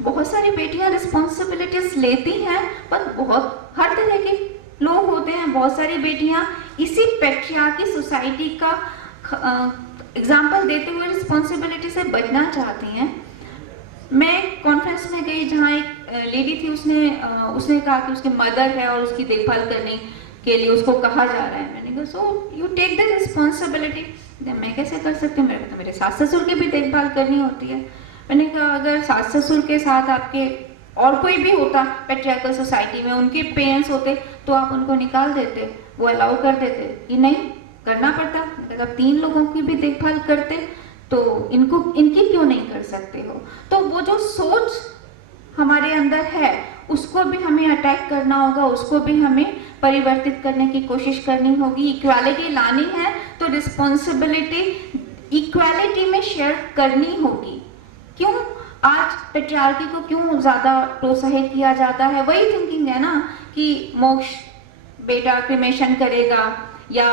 बहुत सारी बेटियां रिस्पॉन्सिबिलिटीज लेती हैं, पर बहुत हर तरह के लोग होते हैं, बहुत सारी बेटियां इसी पैट्रियार्की सोसाइटी का एग्जाम्पल देते हुए रिस्पॉन्सिबिलिटी से बचना चाहती हैं। मैं कॉन्फ्रेंस में गई जहाँ एक लेडी थी, उसने कहा कि उसकी मदर है और उसकी देखभाल करने के लिए उसको कहा जा रहा है। मैंने कहा so you take the responsibility. मैं कैसे कर सकती हूँ, मेरे को तो मेरे सास ससुर की भी देखभाल करनी होती है। मैंने कहा अगर सास ससुर के साथ आपके और कोई भी होता पैट्रियार्कल सोसाइटी में, उनके पेरेंट्स होते तो आप उनको निकाल देते, वो अलाउ कर देते, ये नहीं करना पड़ता। मतलब 3 लोगों की भी देखभाल करते तो इनकी क्यों नहीं कर सकते हो। तो वो जो सोच हमारे अंदर है उसको भी हमें अटैक करना होगा, उसको भी हमें परिवर्तित करने की कोशिश करनी होगी। इक्वालिटी लानी है तो रिस्पॉन्सिबिलिटी इक्वालिटी में शेयर करनी होगी। क्यों आज पैट्रियार्की को क्यों ज्यादा प्रोत्साहित किया जाता है? वही थिंकिंग है ना कि मोक्ष बेटा क्रिमेशन करेगा, या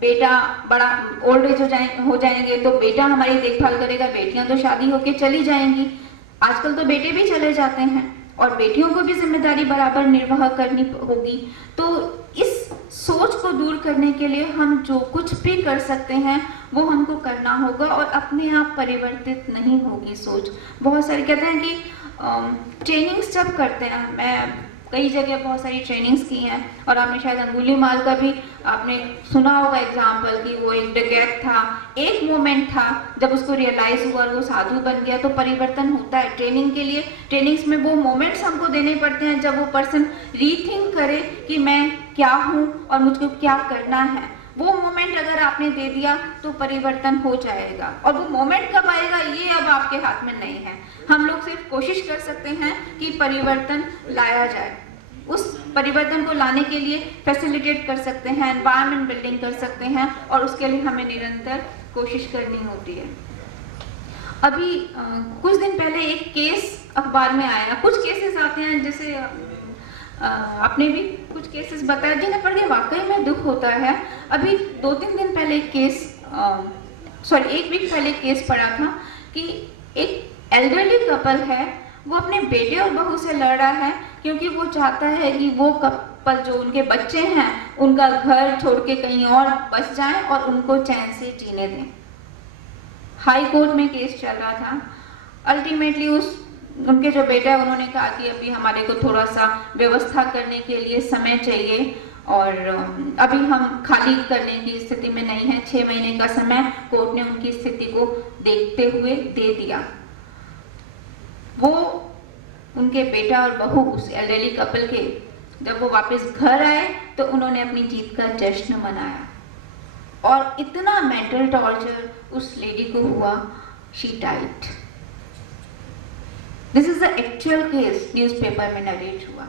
बेटा बड़ा ओल्ड एज हो जाएंगे तो बेटा हमारी देखभाल करेगा, बेटियां तो शादी होके चली जाएंगी। आजकल तो बेटे भी चले जाते हैं और बेटियों को भी जिम्मेदारी बराबर निर्वाह करनी होगी। तो इस सोच को दूर करने के लिए हम जो कुछ भी कर सकते हैं वो हमको करना होगा, और अपने आप परिवर्तित नहीं होगी सोच। बहुत सारे कहते हैं कि ट्रेनिंग्स जब करते हैं, मैं कई जगह बहुत सारी ट्रेनिंग्स की हैं, और आपने शायद अंगुलीमाल का भी आपने सुना होगा एग्जाम्पल कि वो एक डकैत था, एक मोमेंट था जब उसको रियलाइज हुआ और वो साधु बन गया। तो परिवर्तन होता है ट्रेनिंग के लिए। ट्रेनिंग्स में वो मोमेंट्स हमको देने पड़ते हैं जब वो पर्सन रीथिंक करे कि मैं क्या हूँ और मुझको क्या करना है। वो मोमेंट अगर आपने दे दिया तो परिवर्तन हो जाएगा, और वो मोमेंट कब आएगा ये अब आपके हाथ में नहीं है। हम लोग सिर्फ कोशिश कर सकते हैं कि परिवर्तन लाया जाए। उस परिवर्तन को लाने के लिए फैसिलिटेट कर सकते हैं, एनवायरनमेंट बिल्डिंग कर सकते हैं, और उसके लिए हमें निरंतर कोशिश करनी होती है। अभी कुछ दिन पहले एक केस अखबार में आया, कुछ केसेस आते हैं जैसे आपने भी कुछ केसेस बताया जिन्हें पढ़ के वाकई में दुख होता है। अभी 2-3 दिन पहले एक वीक पहले केस पड़ा था कि एक एल्डरली कपल है, वो अपने बेटे और बहू से लड़ रहा है क्योंकि वो चाहता है कि वो कपल जो उनके बच्चे हैं उनका घर छोड़ के कहीं और बस जाएं और उनको चैन से जीने दें। हाई कोर्ट में केस चल रहा था। अल्टीमेटली उनके जो बेटा है उन्होंने कहा कि अभी हमारे को थोड़ा सा व्यवस्था करने के लिए समय चाहिए, और अभी हम खाली करने की स्थिति में नहीं है। 6 महीने का समय कोर्ट ने उनकी स्थिति को देखते हुए दे दिया। वो उनके बेटा और बहू उस एल्डरली कपल के जब वो वापस घर आए तो उन्होंने अपनी जीत का जश्न मनाया, और इतना मेंटल टॉर्चर उस लेडी को हुआ, she died. This is the actual case, newspaper में नरेट हुआ।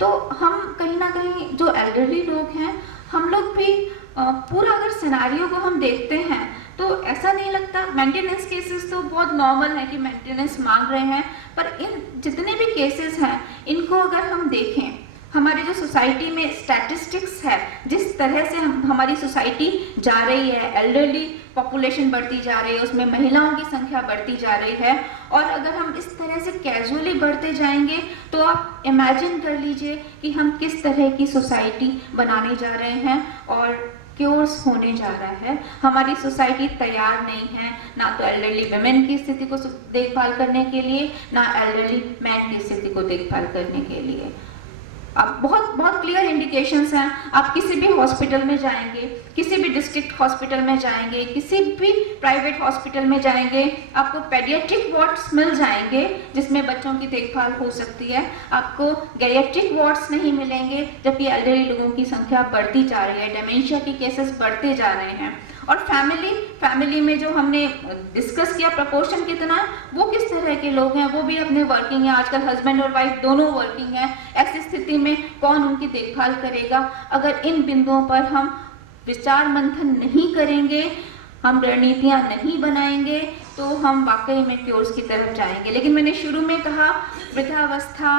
तो हम कहीं ना कहीं जो एल्डरली लोग हैं, हम लोग भी पूरा अगर सिनारियो को हम देखते हैं तो ऐसा नहीं लगता। मेंटेनेंस केसेस तो बहुत नॉर्मल है कि मेंटेनेंस मांग रहे हैं, पर इन जितने भी केसेस हैं इनको अगर हम देखें, हमारी जो सोसाइटी में स्टैटिस्टिक्स है, जिस तरह से हमारी सोसाइटी जा रही है, एल्डरली पॉपुलेशन बढ़ती जा रही है, उसमें महिलाओं की संख्या बढ़ती जा रही है, और अगर हम इस तरह से कैजुअली बढ़ते जाएंगे तो आप इमेजिन कर लीजिए कि हम किस तरह की सोसाइटी बनाने जा रहे हैं और क्योर्स होने जा रहा है। हमारी सोसाइटी तैयार नहीं है ना तो एल्डरली वुमेन की स्थिति को देखभाल करने के लिए, ना एल्डरली मैन की स्थिति को देखभाल करने के लिए। अब बहुत क्लियर इंडिकेशंस हैं। आप किसी भी हॉस्पिटल में जाएंगे, किसी भी डिस्ट्रिक्ट हॉस्पिटल में जाएंगे, किसी भी प्राइवेट हॉस्पिटल में जाएंगे, आपको पेडियाट्रिक वार्ड्स मिल जाएंगे जिसमें बच्चों की देखभाल हो सकती है। आपको गैरिएट्रिक वार्ड्स नहीं मिलेंगे, जबकि एल्डरली लोगों की संख्या बढ़ती जा रही है, डेमेंशिया के केसेस बढ़ते जा रहे हैं। और फैमिली में जो हमने डिस्कस किया प्रपोर्शन कितना, वो किस तरह के लोग हैं, वो भी अपने वर्किंग है। आजकल हस्बैंड और वाइफ दोनों वर्किंग है। ऐसी स्थिति में कौन उनकी देखभाल करेगा? अगर इन बिंदुओं पर हम विचार मंथन नहीं करेंगे, हम रणनीतियां नहीं बनाएंगे, तो हम वाकई में क्योर्स की तरफ जाएंगे। लेकिन मैंने शुरू में कहा वृद्धावस्था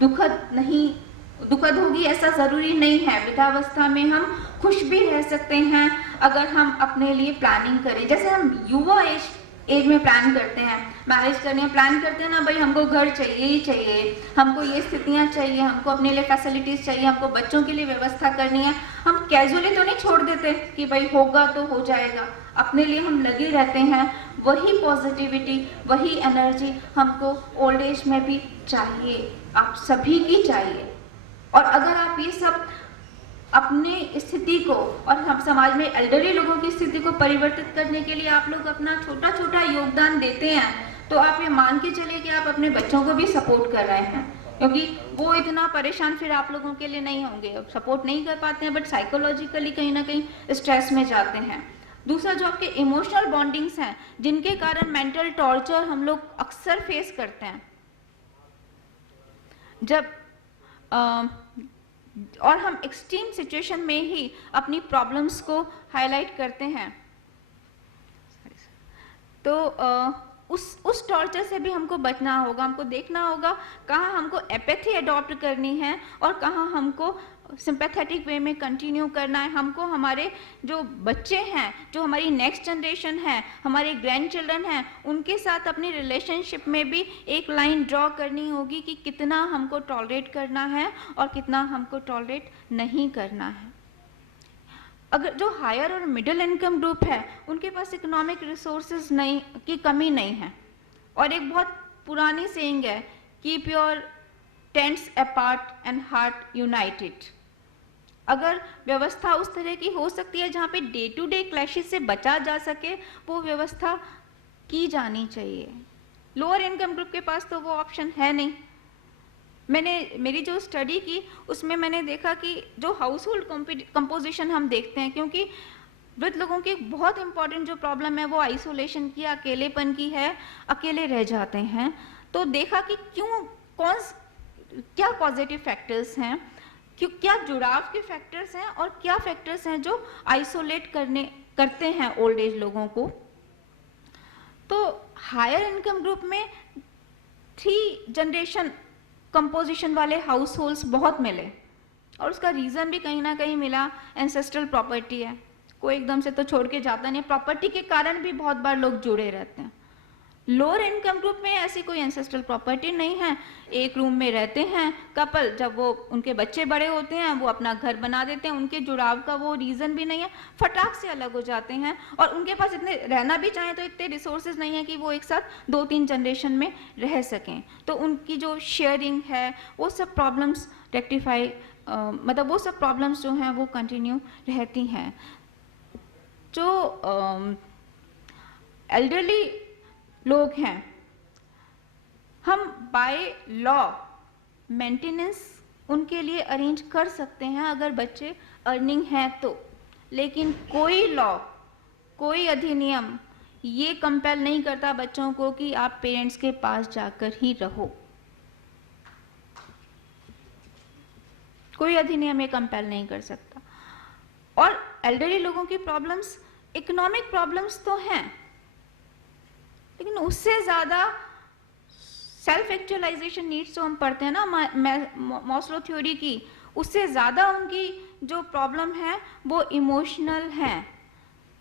दुखद होगी ऐसा जरूरी नहीं है। वृद्धावस्था में हम खुश भी रह सकते हैं अगर हम अपने लिए प्लानिंग करें। जैसे हम युवा एज एज में प्लान करते हैं, मैरिज करने प्लान करते हैं ना, भाई हमको घर चाहिए ही चाहिए, हमको ये स्थितियाँ चाहिए, हमको अपने लिए फैसिलिटीज़ चाहिए, हमको बच्चों के लिए व्यवस्था करनी है। हम कैजुअली तो नहीं छोड़ देते कि भाई होगा तो हो जाएगा, अपने लिए हम लगे रहते हैं। वही पॉजिटिविटी, वही एनर्जी हमको ओल्ड एज में भी चाहिए, आप सभी की चाहिए। और अगर आप ये सब अपनी स्थिति को और हम समाज में एल्डरली लोगों की स्थिति को परिवर्तित करने के लिए आप लोग अपना छोटा छोटा योगदान देते हैं, तो आप ये मान के चलिए कि आप अपने बच्चों को भी सपोर्ट कर रहे हैं, क्योंकि वो इतना परेशान फिर आप लोगों के लिए नहीं होंगे। सपोर्ट नहीं कर पाते हैं बट साइकोलॉजिकली कहीं ना कहीं स्ट्रेस में जाते हैं। दूसरा, जो आपके इमोशनल बॉन्डिंग्स हैं, जिनके कारण मेंटल टॉर्चर हम लोग अक्सर फेस करते हैं, जब और हम एक्सट्रीम सिचुएशन में ही अपनी प्रॉब्लम्स को हाईलाइट करते हैं, तो उस टॉर्चर से भी हमको बचना होगा। हमको देखना होगा कहाँ हमको एपैथी अडॉप्ट करनी है और कहाँ हमको सिंपैथेटिक वे में कंटिन्यू करना है। हमको हमारे जो बच्चे हैं, जो हमारी नेक्स्ट जनरेशन है, हमारे ग्रैंड चिल्ड्रन हैं, उनके साथ अपनी रिलेशनशिप में भी एक लाइन ड्रॉ करनी होगी कि कितना हमको टॉलरेट करना है और कितना हमको टॉलरेट नहीं करना है। अगर जो हायर और मिडिल इनकम ग्रुप है, उनके पास इकोनॉमिक रिसोर्सेज नहीं की कमी नहीं है। और एक बहुत पुरानी सेइंग है, keep your tents apart and heart United. अगर व्यवस्था उस तरह की हो सकती है जहाँ पे डे टू डे क्लैशेस से बचा जा सके, वो व्यवस्था की जानी चाहिए। लोअर इनकम ग्रुप के पास तो वो ऑप्शन है नहीं। मेरी जो स्टडी की उसमें मैंने देखा कि जो हाउस होल्ड कंपोजिशन हम देखते हैं, क्योंकि वृद्ध लोगों की एक बहुत इंपॉर्टेंट जो प्रॉब्लम है वो आइसोलेशन की, अकेलेपन की है, अकेले रह जाते हैं। तो देखा कि क्या पॉजिटिव फैक्टर्स हैं, क्या जुड़ाव के फैक्टर्स हैं और क्या फैक्टर्स हैं जो आइसोलेट करते हैं ओल्ड एज लोगों को। तो हायर इनकम ग्रुप में 3 जनरेशन कंपोजिशन वाले हाउस होल्ड्स बहुत मिले, और उसका रीज़न भी कहीं ना कहीं मिला, एंसेस्ट्रल प्रॉपर्टी है। कोई एकदम से तो छोड़ के जाता नहीं, प्रॉपर्टी के कारण भी बहुत बार लोग जुड़े रहते हैं। लोअर इनकम ग्रुप में ऐसी कोई एंसेस्ट्रल प्रॉपर्टी नहीं है, एक रूम में रहते हैं कपल, जब वो उनके बच्चे बड़े होते हैं वो अपना घर बना देते हैं, उनके जुड़ाव का वो रीज़न भी नहीं है, फटाक से अलग हो जाते हैं। और उनके पास इतने रहना भी चाहें तो इतने रिसोर्सेज नहीं है कि वो एक साथ 2-3 जनरेशन में रह सकें। तो उनकी जो शेयरिंग है वो सब प्रॉब्लम्स रेक्टिफाई मतलब वो सब प्रॉब्लम्स जो हैं वो कंटिन्यू रहती हैं। जो एल्डरली लोग हैं, हम बाय लॉ मेंटेनेंस उनके लिए अरेंज कर सकते हैं अगर बच्चे अर्निंग है तो, लेकिन कोई लॉ, कोई अधिनियम ये कंपेल नहीं करता बच्चों को कि आप पेरेंट्स के पास जाकर ही रहो। कोई अधिनियम ये कंपेल नहीं कर सकता। और एल्डरली लोगों की प्रॉब्लम्स, इकोनॉमिक प्रॉब्लम्स तो हैं, लेकिन उससे ज़्यादा सेल्फ एक्चुअलाइजेशन नीड्स जो हम पढ़ते हैं ना मॉस्लो थ्योरी की, उससे ज़्यादा उनकी जो प्रॉब्लम है वो इमोशनल हैं,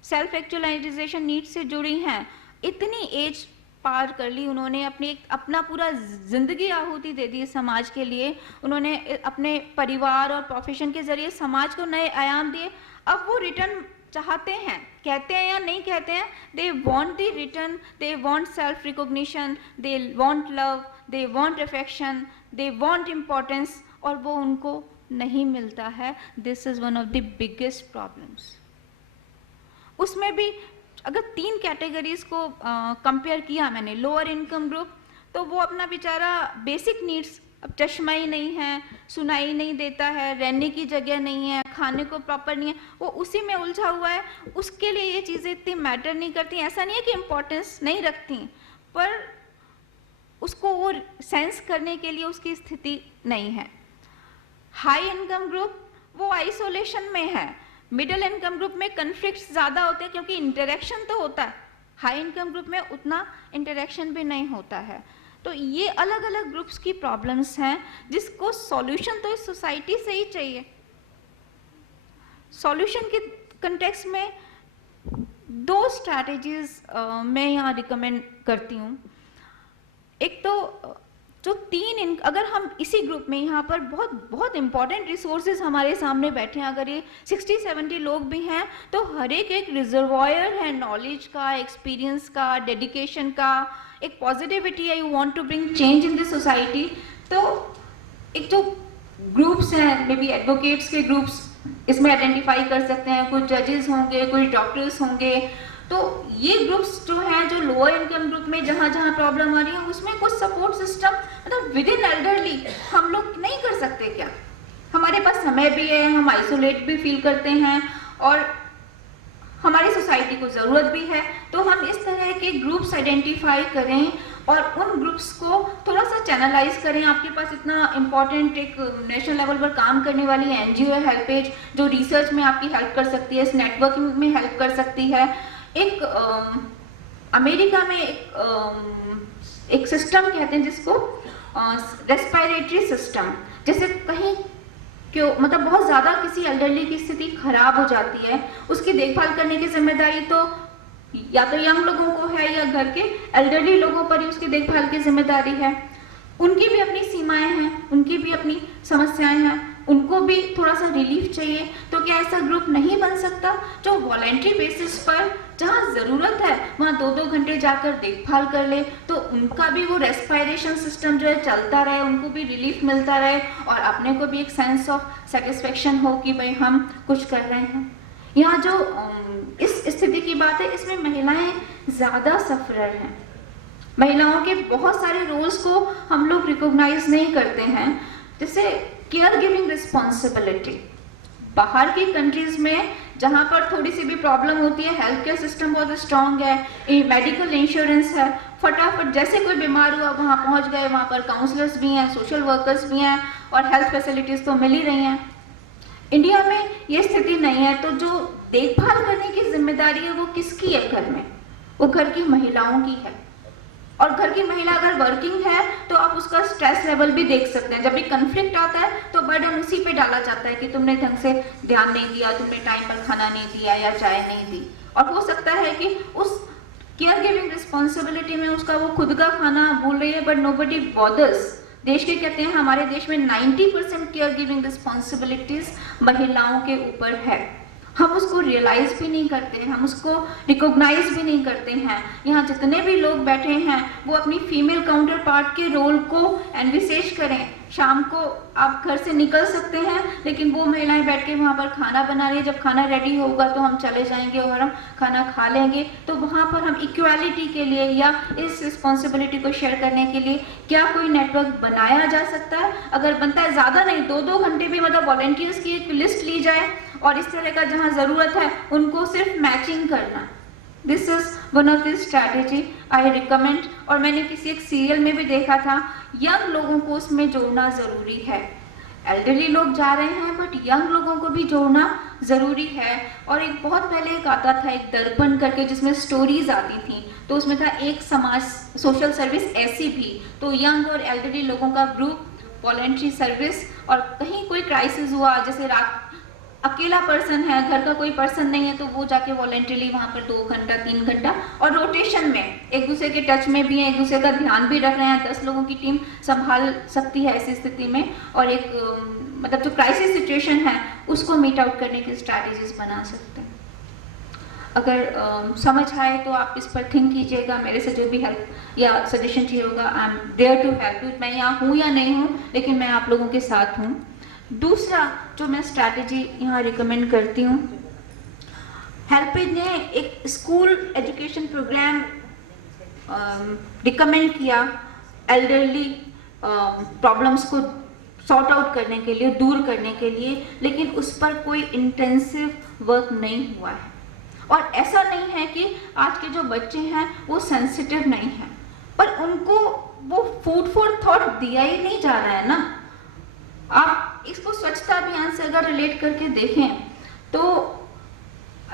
सेल्फ एक्चुअलाइजेशन नीड्स से जुड़ी हैं। इतनी एज पार कर ली उन्होंने, अपना पूरा ज़िंदगी आहुति दे दी समाज के लिए, उन्होंने अपने परिवार और प्रोफेशन के ज़रिए समाज को नए आयाम दिए। अब वो रिटर्न चाहते हैं, कहते हैं या नहीं कहते हैं, they want the return, they want self recognition, they want love, they want affection, they want importance, और वो उनको नहीं मिलता है। This is one of the biggest problems. उसमें भी अगर 3 कैटेगरीज को कंपेयर किया मैंने, लोअर इनकम ग्रुप, तो वो अपना बेचारा बेसिक नीड्स, अब चश्मा ही नहीं है, सुनाई नहीं देता है, रहने की जगह नहीं है, खाने को प्रॉपर नहीं है, वो उसी में उलझा हुआ है। उसके लिए ये चीज़ें इतनी मैटर नहीं करती। ऐसा नहीं है कि इम्पोर्टेंस नहीं रखती, पर उसको वो सेंस करने के लिए उसकी स्थिति नहीं है। हाई इनकम ग्रुप वो आइसोलेशन में है। मिडिल इनकम ग्रुप में कन्फ्लिक्ट्स ज़्यादा होते हैं क्योंकि इंटरेक्शन तो होता है, हाई इनकम ग्रुप में उतना इंटरेक्शन भी नहीं होता है। तो ये अलग अलग ग्रुप्स की प्रॉब्लम्स हैं जिसको सॉल्यूशन तो इस सोसाइटी से ही चाहिए। सॉल्यूशन के कंटेक्स्ट में 2 स्ट्रैटेजीज मैं यहाँ रिकमेंड करती हूँ। एक तो जो अगर हम इसी ग्रुप में यहाँ पर बहुत इम्पॉर्टेंट रिसोर्सेज हमारे सामने बैठे हैं, अगर ये 60-70 लोग भी हैं तो हर एक रिजर्वायर है नॉलेज का, एक्सपीरियंस का, डेडिकेशन का, एक पॉजिटिविटी है, you want to bring change in this society. तो एक जो ग्रुप्स हैं, मे बी एडवोकेट्स के ग्रुप्स इसमें आइडेंटिफाई कर सकते हैं, कुछ जजेस होंगे, कुछ डॉक्टर्स होंगे। तो ये ग्रुप्स जो हैं, जो लोअर इनकम ग्रुप में जहाँ जहाँ प्रॉब्लम आ रही है उसमें कुछ सपोर्ट सिस्टम मतलब विद इन एल्डरली हम लोग नहीं कर सकते क्या? हमारे पास समय भी है, हम आइसोलेट भी फील करते हैं और हमारी सोसाइटी को ज़रूरत भी है। तो हम इस तरह के ग्रुप्स आइडेंटिफाई करें और उन ग्रुप्स को थोड़ा सा चैनलाइज करें। आपके पास इतना इम्पॉर्टेंट एक नेशनल लेवल पर काम करने वाली एनजीओ है हेल्पेज, जो रिसर्च में आपकी हेल्प कर सकती है, इस नेटवर्किंग में हेल्प कर सकती है। एक अमेरिका में एक सिस्टम कहते हैं जिसको रेस्पिरेटरी सिस्टम, जैसे कहीं क्यों मतलब बहुत ज़्यादा किसी एल्डरली की स्थिति खराब हो जाती है, उसकी देखभाल करने की जिम्मेदारी तो या तो यंग लोगों को है या घर के एल्डरली लोगों पर ही उसकी देखभाल की जिम्मेदारी है। उनकी भी अपनी सीमाएं हैं, उनकी भी अपनी समस्याएं हैं, उनको भी थोड़ा सा रिलीफ चाहिए। तो क्या ऐसा ग्रुप नहीं बन सकता जो वॉलेंट्री बेसिस पर जहाँ ज़रूरत है वहाँ 2-2 घंटे जाकर देखभाल कर ले, तो उनका भी वो रेस्पिरेशन सिस्टम जो है चलता रहे, उनको भी रिलीफ मिलता रहे और अपने को भी एक सेंस ऑफ सेटिस्फेक्शन हो कि भाई हम कुछ कर रहे हैं। यहाँ जो इस स्थिति की बात है, इसमें महिलाएं ज़्यादा सफरर हैं। महिलाओं के बहुत सारे रोल्स को हम लोग रिकॉग्नाइज नहीं करते हैं, जैसे केयर गिविंग रिस्पॉन्सिबिलिटी। बाहर की कंट्रीज में जहाँ पर थोड़ी सी भी प्रॉब्लम होती है, हेल्थ केयर सिस्टम बहुत स्ट्रॉन्ग है, मेडिकल इंश्योरेंस है, फटाफट जैसे कोई बीमार हुआ वहाँ पहुँच गए, वहाँ पर काउंसलर्स भी हैं, सोशल वर्कर्स भी हैं और हेल्थ फैसिलिटीज़ तो मिल ही रही हैं। इंडिया में ये स्थिति नहीं है, तो जो देखभाल करने की जिम्मेदारी है वो किसकी है घर में? वो घर की महिलाओं की है। और घर की महिला अगर वर्किंग है तो आप उसका स्ट्रेस लेवल भी देख सकते हैं। जब भी कन्फ्लिक्ट आता है तो बर्डन उसी पे डाला जाता है कि तुमने ढंग से ध्यान नहीं दिया, तुमने टाइम पर खाना नहीं दिया या चाय नहीं दी। और हो सकता है कि उस केयर गिविंग रिस्पॉन्सिबिलिटी में उसका वो खुद का खाना भूल रही है, बट नोबडी बॉदर्स। देश के कहते हैं हमारे देश में 90% केयर गिविंग रिस्पॉन्सिबिलिटीज महिलाओं के ऊपर है। हम उसको रियलाइज भी नहीं करते, हम उसको रिकॉग्नाइज भी नहीं करते हैं। यहाँ जितने भी लोग बैठे हैं वो अपनी फीमेल काउंटर पार्ट के रोल को एनविसेज करें। शाम को आप घर से निकल सकते हैं, लेकिन वो महिलाएं बैठ के वहाँ पर खाना बना रही है। जब खाना रेडी होगा तो हम चले जाएंगे और हम खाना खा लेंगे। तो वहाँ पर हम इक्वालिटी के लिए या इस रिस्पॉन्सिबिलिटी को शेयर करने के लिए क्या कोई नेटवर्क बनाया जा सकता है? अगर बनता है, ज़्यादा नहीं, 2-2 घंटे भी मतलब वॉलेंटियर्स की एक लिस्ट ली जाए और इस तरह का जहाँ ज़रूरत है उनको सिर्फ मैचिंग करना। This is one of this strategy I recommend. और मैंने किसी एक सीरियल में भी देखा था, यंग लोगों को उसमें जोड़ना ज़रूरी है। एल्डरली लोग जा रहे हैं बट यंग लोगों को भी जोड़ना ज़रूरी है। और एक बहुत पहले एक आता था, एक दर्पण करके, जिसमें स्टोरीज आती थी, तो उसमें था एक समाज सोशल सर्विस ऐसी भी। तो यंग और एल्डरली लोगों का ग्रुप, वॉलेंट्री सर्विस, और कहीं कोई क्राइसिस हुआ, जैसे रात अकेला पर्सन है, घर का कोई पर्सन नहीं है, तो वो जाके वॉलेंटरीली वहाँ पर 2 घंटा 3 घंटा, और रोटेशन में एक दूसरे के टच में भी है, एक दूसरे का ध्यान भी रख रहे हैं। 10 लोगों की टीम संभाल सकती है ऐसी स्थिति में। और एक मतलब जो क्राइसिस सिचुएशन है उसको मीट आउट करने की स्ट्रैटेजीज बना सकते हैं। अगर समझ आए तो आप इस पर थिंक कीजिएगा। मेरे से जो भी हेल्प या सजेशन चाहिए होगा, I am there to help you. मैं यहाँ हूँ या नहीं हूँ, लेकिन मैं आप लोगों के साथ हूँ। दूसरा जो मैं स्ट्रैटेजी यहाँ रिकमेंड करती हूँ, हेल्पेज ने एक स्कूल एजुकेशन प्रोग्राम रिकमेंड किया एल्डरली प्रॉब्लम्स को सॉर्ट आउट करने के लिए, दूर करने के लिए, लेकिन उस पर कोई इंटेंसिव वर्क नहीं हुआ है। और ऐसा नहीं है कि आज के जो बच्चे हैं वो सेंसिटिव नहीं हैं, पर उनको वो फूड फॉर थॉट दिया ही नहीं जा रहा है ना। आप इसको स्वच्छता अभियान से अगर रिलेट करके देखें तो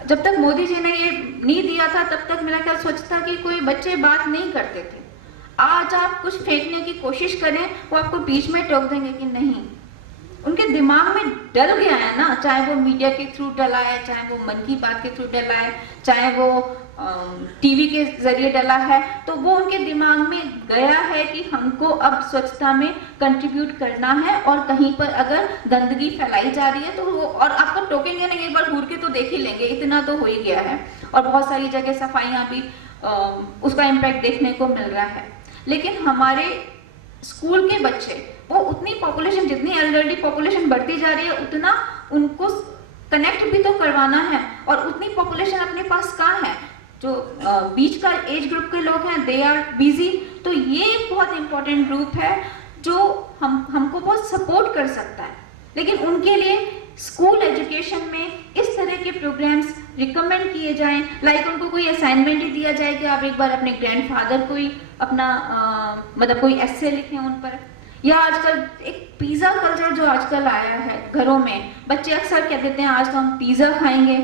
जब तक मोदी जी ने ये नहीं दिया था तब तक मेरा ख्याल स्वच्छता की कोई बच्चे बात नहीं करते थे। आज आप कुछ फेंकने की कोशिश करें, वो आपको बीच में टोक देंगे कि नहीं, उनके दिमाग में डल गया है ना, चाहे वो मीडिया के थ्रू डला है, चाहे वो मन की बात के थ्रू डला है, चाहे वो टीवी के जरिए डला है, तो वो उनके दिमाग में गया है कि हमको अब स्वच्छता में कंट्रीब्यूट करना है। और कहीं पर अगर गंदगी फैलाई जा रही है तो वो, और आपको टोकेंगे नहीं, एक बार घूर के तो देख ही लेंगे, इतना तो हो ही गया है। और बहुत सारी जगह सफाइयाँ भी उसका इम्पैक्ट देखने को मिल रहा है। लेकिन हमारे स्कूल के बच्चे, वो उतनी पॉपुलेशन, जितनी एल्डरली पॉपुलेशन बढ़ती जा रही है, उतना उनको कनेक्ट भी तो करवाना है। और उतनी पॉपुलेशन अपने पास कहाँ है? जो बीच का एज ग्रुप के लोग हैं, दे आर बिजी। तो ये एक बहुत इंपॉर्टेंट ग्रुप है जो हमको बहुत सपोर्ट कर सकता है। लेकिन उनके लिए स्कूल एजुकेशन में इस तरह के प्रोग्राम्स रिकमेंड किए जाएं, लाइक उनको कोई असाइनमेंट ही दिया जाए कि आप एक बार अपने ग्रैंडफादर को ही अपना मतलब कोई एस्से लिखें उन पर। या आजकल एक पिज़्ज़ा कल्चर जो आजकल आया है घरों में, बच्चे अक्सर कह देते हैं आज तो हम पिज़्ज़ा खाएंगे।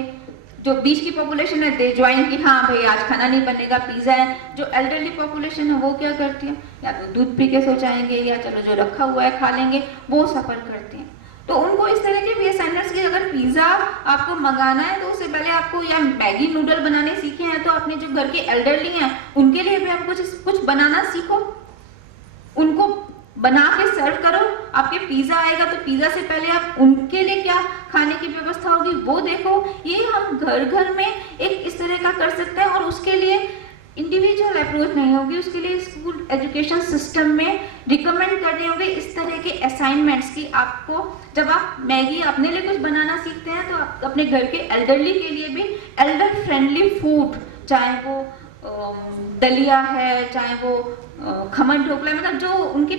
जो बीच की पॉपुलेशन है दे ज्वाइन कि हाँ भाई आज खाना नहीं बनेगा, पिज़्ज़ा है। जो एल्डरली पॉपुलेशन है वो क्या करती है, या तो दूध पी के सो जाएंगे, या चलो जो रखा हुआ है खा लेंगे, वो सफ़र करते हैं। तो उनको इस तरह के भी असाइनमेंट्स की, अगर पिज़्ज़ा आपको मंगाना है तो उससे पहले आपको, या मैगी नूडल बनाने सीखे हैं तो अपने जो घर के एल्डरली हैं उनके लिए भी आप कुछ बनाना सीखो, उनको बना के सर्व करो। आपके पिज़्ज़ा आएगा तो पिज़्ज़ा से पहले आप उनके लिए क्या खाने की व्यवस्था होगी वो देखो। ये हम घर घर में एक इस तरह का कर सकते हैं। और उसके लिए इंडिविजुअल अप्रोच नहीं होगी, उसके लिए स्कूल एजुकेशन सिस्टम में रिकमेंड कर रहे होंगे इस तरह के असाइनमेंट्स की। आपको जब आप मैगी अपने लिए कुछ बनाना सीखते हैं तो आप अपने घर के एल्डरली के लिए भी एल्डर फ्रेंडली फूड, चाहे वो दलिया है, चाहे वो खमन ढोकला, मतलब जो उनकी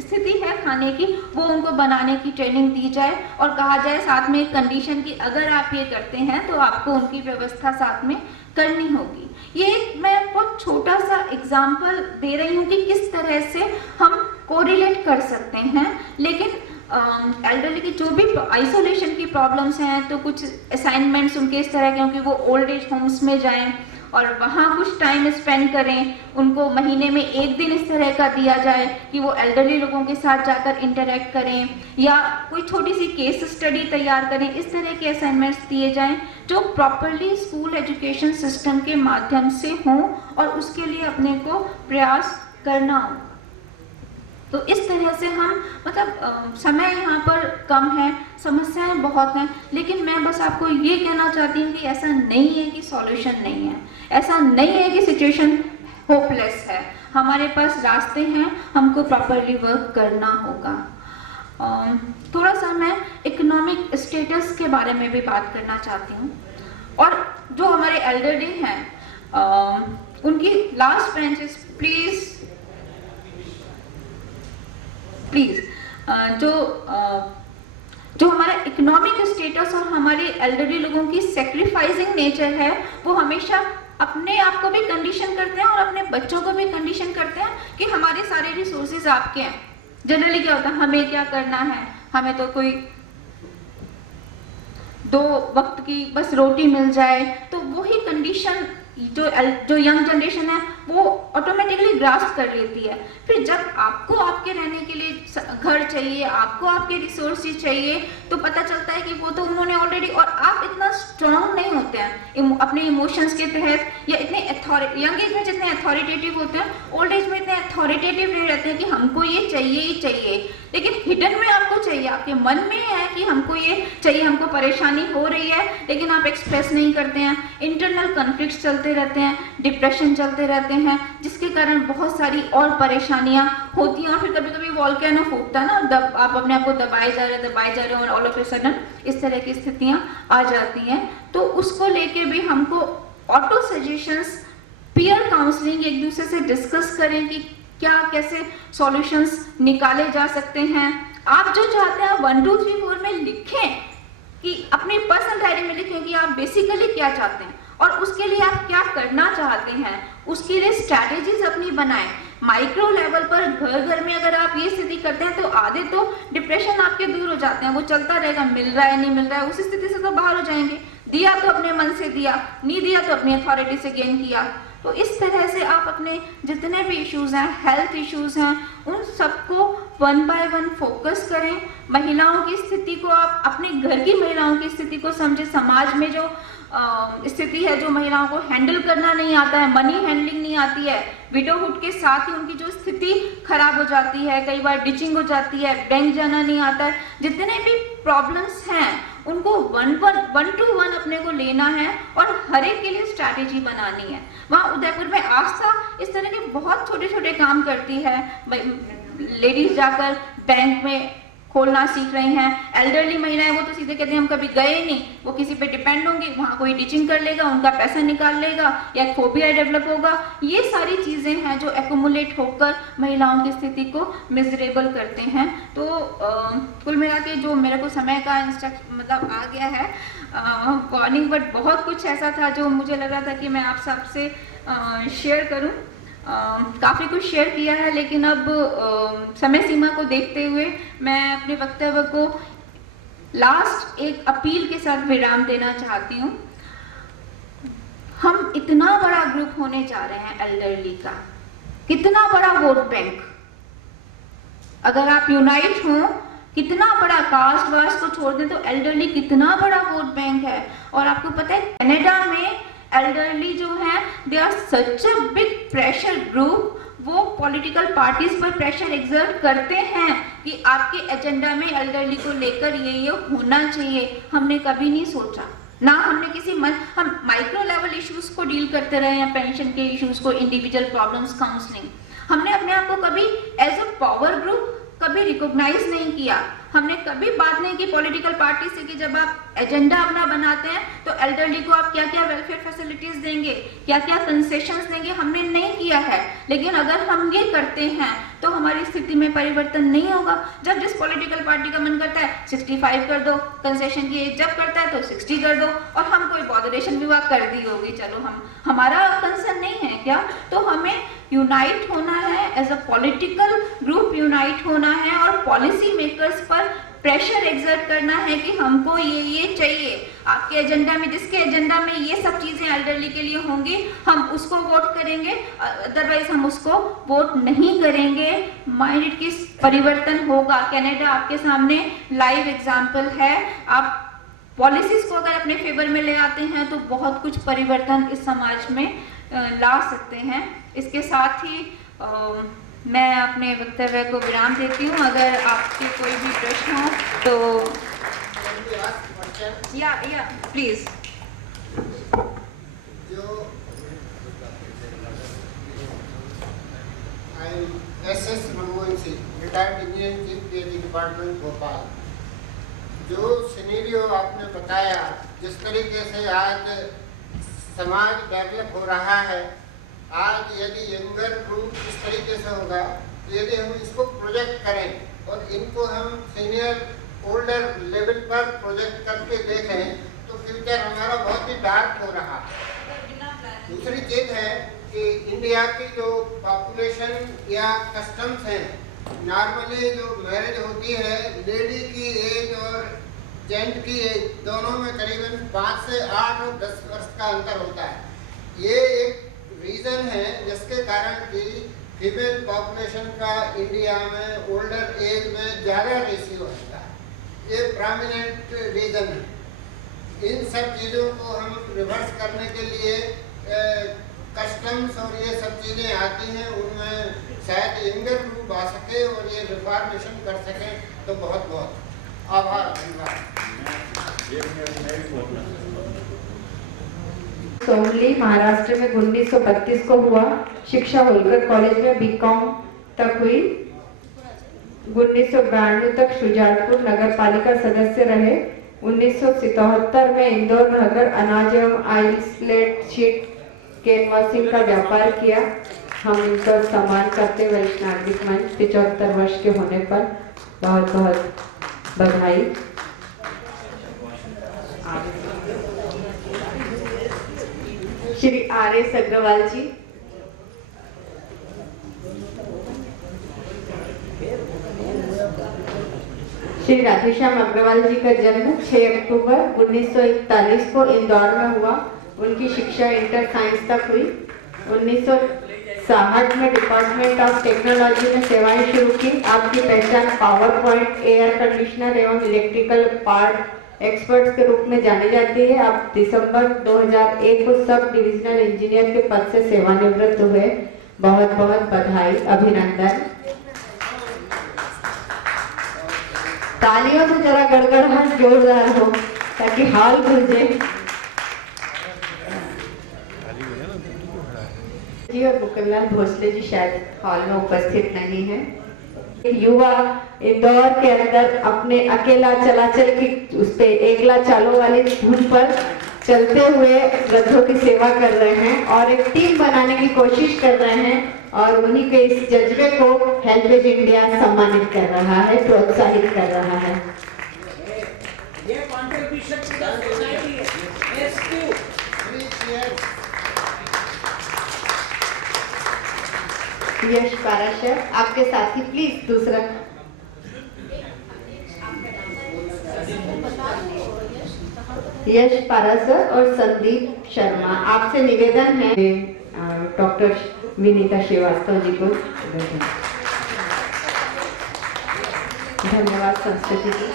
स्थिति है खाने की, वो उनको बनाने की ट्रेनिंग दी जाए। और कहा जाए साथ में एक कंडीशन कि अगर आप ये करते हैं तो आपको उनकी व्यवस्था साथ में करनी होगी। ये मैं बहुत छोटा सा एग्जाम्पल दे रही हूँ कि किस तरह से हम कोरिलेट कर सकते हैं। लेकिन एल्डरली की जो भी आइसोलेशन की प्रॉब्लम्स हैं, तो कुछ असाइनमेंट्स उनके इस तरह के हों कि वो ओल्ड एज होम्स में जाएं और वहाँ कुछ टाइम स्पेंड करें। उनको महीने में एक दिन इस तरह का दिया जाए कि वो एल्डरली लोगों के साथ जाकर इंटरेक्ट करें, या कोई छोटी सी केस स्टडी तैयार करें। इस तरह के असाइनमेंट्स दिए जाएं जो प्रॉपरली स्कूल एजुकेशन सिस्टम के माध्यम से हों, और उसके लिए अपने को प्रयास करना हो। तो इस तरह से हम, मतलब समय यहाँ पर कम है, समस्याएं बहुत हैं, लेकिन मैं बस आपको ये कहना चाहती हूँ कि ऐसा नहीं है कि सॉल्यूशन नहीं है, ऐसा नहीं है कि सिचुएशन होपलेस है। हमारे पास रास्ते हैं, हमको प्रॉपरली वर्क करना होगा। थोड़ा सा मैं इकोनॉमिक स्टेटस के बारे में भी बात करना चाहती हूँ। और जो हमारे एल्डरली हैं उनकी लास्ट बेंचेस प्लीज़ जो हमारा इकोनॉमिक स्टेटस और हमारे एल्डरली लोगों की सेक्रीफाइसिंग नेचर है, वो हमेशा अपने आप को भी कंडीशन करते हैं और अपने बच्चों को भी कंडीशन करते हैं कि हमारे सारे रिसोर्सेज आपके हैं। जनरली क्या होता है, हमें क्या करना है, हमें तो कोई 2 वक्त की बस रोटी मिल जाए। तो वही कंडीशन जो यंग जनरेशन है वो ऑटोमेटिकली ग्रास्प कर लेती है। फिर जब आपको आपके रहने के लिए घर चाहिए, आपको आपके रिसोर्सेज चाहिए, तो पता चलता है कि वो तो उन्होंने ऑलरेडी, और आप इतना स्ट्रांग नहीं होते हैं अपने इमोशंस के तहत, या इतने यंग एज में जितने अथॉरिटेटिव होते हैं, ओल्ड एज में इतने अथॉरिटेटिव नहीं रहते हैं कि हमको ये चाहिए ही चाहिए। लेकिन हिडन में आपको चाहिए, आपके मन में है कि हमको ये चाहिए, हमको परेशानी हो रही है, लेकिन आप एक्सप्रेस नहीं करते हैं। इंटरनल कॉन्फ्लिक्ट्स चलते रहते हैं, डिप्रेशन चलते रहते हैं, जिसके कारण बहुत सारी और परेशानियां होती हैं। और फिर कभी कभी वॉल्केनो फूटता है ना, आप अपने आप को दबाए जा रहे हो और ऑल ऑफ ए सडन इस तरह की स्थितियां आ जाती हैं। तो उसको लेके भी हमको ऑटो सजेशंस, पीयर काउंसलिंग, एक दूसरे से डिस्कस करें कि क्या कैसे सॉल्यूशंस निकाले जा सकते हैं। आप जो चाहते हैं 1 2 3 4 में लिखें, कि अपनी पर्सनल डायरी में लिखें कि आप बेसिकली क्या चाहते हैं और उसके लिए आप क्या करना चाहते हैं। उसके लिए स्ट्रैटेजीज अपनी बनाएं। माइक्रो लेवल पर घर घर में अगर आप ये स्थिति करते हैं तो आधे तो डिप्रेशन आपके दूर हो जाते हैं। वो चलता रहेगा, मिल रहा है नहीं मिल रहा है, उस स्थिति से तो बाहर हो जाएंगे। दिया तो अपने मन से दिया, नहीं दिया तो अपनी अथॉरिटी से गेन किया। तो इस तरह से आप अपने जितने भी इश्यूज़ हैं, हेल्थ इश्यूज़ हैं, उन सबको वन बाय वन फोकस करें। महिलाओं की स्थिति को आप अपने घर की महिलाओं की स्थिति को समझें। समाज में जो स्थिति है, जो महिलाओं को हैंडल करना नहीं आता है, मनी हैंडलिंग नहीं आती है, विडोहुड के साथ ही उनकी जो स्थिति खराब हो जाती है, कई बार डिचिंग हो जाती है, बैंक जाना नहीं आता है, जितने भी प्रॉब्लम्स हैं उनको वन टू वन अपने को लेना है और हर एक के लिए स्ट्रैटेजी बनानी है। वहाँ उदयपुर में आस्था इस तरह के बहुत छोटे छोटे काम करती है। लेडीज जाकर बैंक में खोलना सीख रही हैं। एल्डरली महिलाएं वो तो सीधे कहते हैं हम कभी गए नहीं, वो किसी पे डिपेंड होंगी, वहाँ कोई टीचिंग कर लेगा, उनका पैसा निकाल लेगा या फोबिया डेवलप होगा। ये सारी चीज़ें हैं जो एक्यूमुलेट होकर महिलाओं की स्थिति को मिजरेबल करते हैं। तो कुल मिला के जो मेरे को समय का मतलब आ गया है वार्निंग, बट बहुत कुछ ऐसा था जो मुझे लग रहा था कि मैं आप सबसे शेयर करूं। काफ़ी कुछ शेयर किया है, लेकिन अब समय सीमा को देखते हुए मैं अपने वक्तव्य को लास्ट एक अपील के साथ विराम देना चाहती हूँ। हम इतना बड़ा ग्रुप होने जा रहे हैं एल्डरली का, कितना बड़ा वोट बैंक, अगर आप यूनाइट हो, कितना बड़ा कास्ट वास्ट को छोड़ दें तो एल्डरली कितना बड़ा वोट बैंक है। और आपको पता है कनाडा में एल्डरली जो है they are such a big pressure group. वो पॉलिटिकल पार्टीज पर प्रेशर एग्जर्ट करते हैं कि आपके एजेंडा में एल्डरली को लेकर ये होना चाहिए। हमने कभी नहीं सोचा, ना हमने किसी हम माइक्रो लेवल इश्यूज को डील करते रहे हैं, पेंशन के इश्यूज को, इंडिविजुअल प्रॉब्लम्स, काउंसलिंग। हमने अपने आप को कभी एज अ पावर ग्रुप कभी रिकॉग्नाइज नहीं किया। हमने कभी बात नहीं की पॉलिटिकल पार्टी से कि जब आप एजेंडा अपना बनाते हैं तो एल्डरली को आप क्या क्या वेलफेयर फैसिलिटीज देंगे, क्या क्या कंसेशंस देंगे, हमने नहीं किया है। लेकिन अगर हम ये करते हैं तो हमारी स्थिति में परिवर्तन नहीं होगा। जब जिस पॉलिटिकल पार्टी का मन करता है 65 कर दो, कंसेशन की एज जब करता है तो 60 कर दो, और हम कोई मॉडरेशन विभाग कर दी होगी, चलो हमारा कंसर्न नहीं है क्या? तो हमें यूनाइट होना है, as a political group unite होना है और पॉलिसी मेकर्स पर प्रेशर एग्जर्ट करना है कि हमको ये चाहिए। आपके एजेंडा में, जिसके एजेंडा में ये सब चीजें एल्डरली के लिए होंगी, हम उसको वोट करेंगे, अदरवाइज हम उसको वोट नहीं करेंगे। माइंड की परिवर्तन होगा। कनाडा आपके सामने लाइव एग्जाम्पल है। आप पॉलिसीज को अगर अपने फेवर में ले आते हैं तो बहुत कुछ परिवर्तन इस समाज में ला सकते हैं। इसके साथ ही मैं अपने वक्तव्य को विराम देती हूँ। अगर आपके कोई भी प्रश्न हो तो या प्लीज। जो S Manmohan Singh, retired engineer, chief PhD department Bhopal. जो सिनेरियो आपने बताया, जिस तरीके से आज समाज डेवलप हो रहा है, आज यदि यंगर ग्रुप इस तरीके से होगा, तो यदि हम इसको प्रोजेक्ट करें और इनको हम सीनियर ओल्डर लेवल पर प्रोजेक्ट करके देखें तो फ्यूचर हमारा बहुत ही डार्क हो रहा है। दूसरी चीज़ है कि इंडिया की जो पॉपुलेशन या कस्टम्स हैं, नॉर्मली जो मैरिज होती है, लेडी की एज और जेंट की एज दोनों में करीबन 5 से 8 और 10 वर्ष का अंतर होता है। ये एक रीज़न है जिसके कारण कि फीमेल पॉपुलेशन का इंडिया में ओल्डर एज में ज़्यादा रेशियो होता है। ये प्रोमिनेंट रीज़न है। इन सब चीज़ों को हम रिवर्स करने के लिए कस्टम्स और ये सब चीज़ें आती हैं, उनमें शायद यंगर ग्रुप आ सके और ये रिफॉर्मेशन कर सकें, तो बहुत बहुत आभार, धन्यवाद। सोमली महाराष्ट्र में 1932 को हुआ। शिक्षा होलकर कॉलेज में बीकॉम तक हुई। 1992 तक शुजालपुर नगर पालिका सदस्य रहे। 1977 में इंदौर रहकर अनाज एवं आइसलेट शीट कैनवासिंग का व्यापार किया। हम इनका सम्मान करते वरिष्ठ नागरिक मंच 75 वर्ष के होने पर बहुत बहुत बधाई। श्री आर.एस. अग्रवाल जी। श्री राधेश्याम अग्रवाल जी का जन्म 6 अक्टूबर 1941 को इंदौर में हुआ। उनकी शिक्षा इंटर साइंस तक हुई। 1960 में डिपार्टमेंट ऑफ टेक्नोलॉजी में सेवाएं शुरू की। आपकी पहचान पावर पॉइंट, एयर कंडीशनर एवं इलेक्ट्रिकल पार्ट एक्सपर्ट के रूप में जानी जाती है। आप दिसंबर 2001 को सब डिविजनल इंजीनियर के पद से सेवानिवृत्त हुए। बहुत बहुत बधाई, अभिनंदन। तालियों से जरा गड़गड़ाहट जोरदार हो ताकि हॉल गूंजे। जी और मुकुंदलाल भोसले जी शायद हॉल में उपस्थित नहीं है। युवा इंदौर के अंदर अपने अकेला चलाचल की उस पे एकला चालों वाली धुन पर चलते हुए वृद्धों की सेवा कर रहे हैं और एक टीम बनाने की कोशिश कर रहे हैं और उन्हीं के इस जज्बे को हेल्पेज इंडिया सम्मानित कर रहा है, प्रोत्साहित कर रहा है। ये कंट्रीब्यूशन टू द सोसाइटी है। रेस्क्यू यश पाराशर आपके साथी प्लीज दूसरा। यश पाराशर और संदीप शर्मा, आपसे निवेदन है डॉक्टर विनीता श्रीवास्तव जी को। धन्यवाद संस्कृति जी।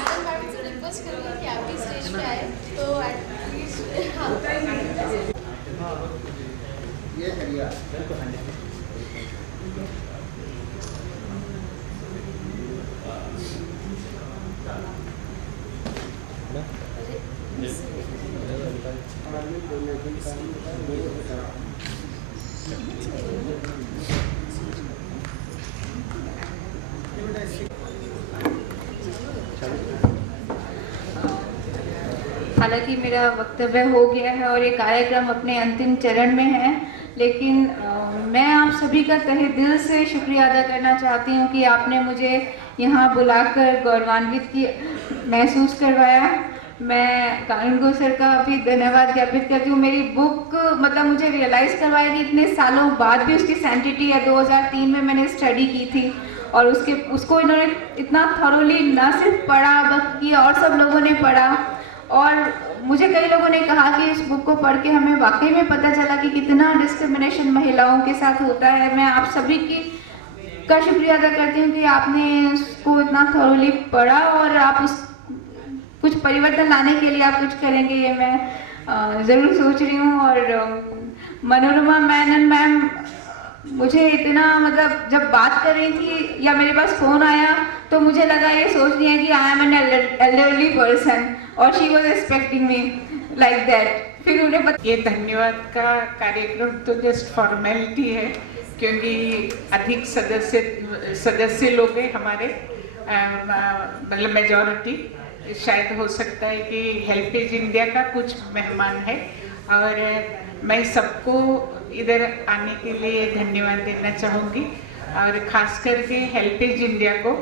रिक्वेस्ट करूँगी कि आप भी स्टेज पे आए तो एटलीस्ट हाँ ये करिए। हालांकि मेरा वक्तव्य हो गया है और ये कार्यक्रम अपने अंतिम चरण में है, लेकिन मैं आप सभी का तहे दिल से शुक्रिया अदा करना चाहती हूँ कि आपने मुझे यहाँ बुलाकर गौरवान्वित की महसूस करवाया। मैं कानूनगो सर का भी धन्यवाद ज्ञापित करती हूँ। मेरी बुक मतलब मुझे रियलाइज़ करवाया कि इतने सालों बाद भी उसकी सैंटिटी है। 2003 में मैंने स्टडी की थी और उसको इन्होंने इतना थॉरोली न सिर्फ पढ़ा बल्कि और सब लोगों ने पढ़ा और मुझे कई लोगों ने कहा कि इस बुक को पढ़ के हमें वाकई में पता चला कि कितना डिस्क्रिमिनेशन महिलाओं के साथ होता है। मैं आप सभी का शुक्रिया अदा करती हूँ कि आपने उसको इतना थॉरोली पढ़ा और आप उस कुछ परिवर्तन लाने के लिए आप कुछ करेंगे, ये मैं ज़रूर सोच रही हूँ। और मनोरमा मैनन मैम मुझे इतना मतलब जब बात कर रही थी या मेरे पास फ़ोन आया तो मुझे लगा ये सोच रही है कि I am an elderly person और she was expecting me like that. फिर उन्हें ये धन्यवाद का कार्यक्रम तो जस्ट फॉर्मेलिटी है क्योंकि अधिक सदस्य लोग हैं हमारे, मतलब मेजॉरिटी। शायद हो सकता है कि हेल्पेज इंडिया का कुछ मेहमान है और मैं सबको इधर आने के लिए धन्यवाद देना चाहूँगी और ख़ास करके हेल्पेज इंडिया को,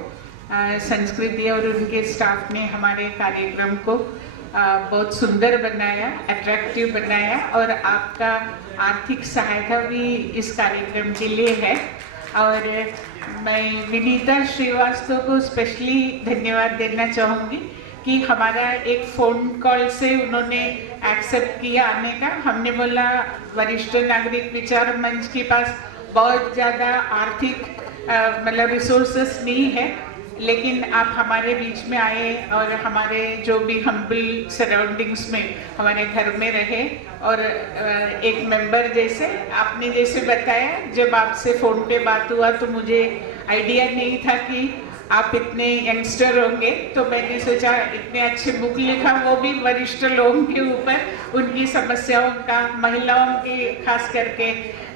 संस्कृति और उनके स्टाफ ने हमारे कार्यक्रम को बहुत सुंदर बनाया, अट्रैक्टिव बनाया और आपका आर्थिक सहायता भी इस कार्यक्रम के लिए है। और मैं विनीता श्रीवास्तव को स्पेशली धन्यवाद देना चाहूँगी कि हमारा एक फ़ोन कॉल से उन्होंने एक्सेप्ट किया आने का। हमने बोला वरिष्ठ नागरिक विचार मंच के पास बहुत ज़्यादा आर्थिक मतलब रिसोर्सेस नहीं है, लेकिन आप हमारे बीच में आए और हमारे जो भी हम्बल सराउंडिंग्स में हमारे घर में रहे और एक मेंबर जैसे आपने जैसे बताया। जब आपसे फ़ोन पे बात हुआ तो मुझे आइडिया नहीं था कि आप इतने यंगस्टर होंगे, तो मैंने सोचा इतने अच्छे बुक लिखा वो भी वरिष्ठ लोगों के ऊपर, उनकी समस्याओं का, महिलाओं के खास करके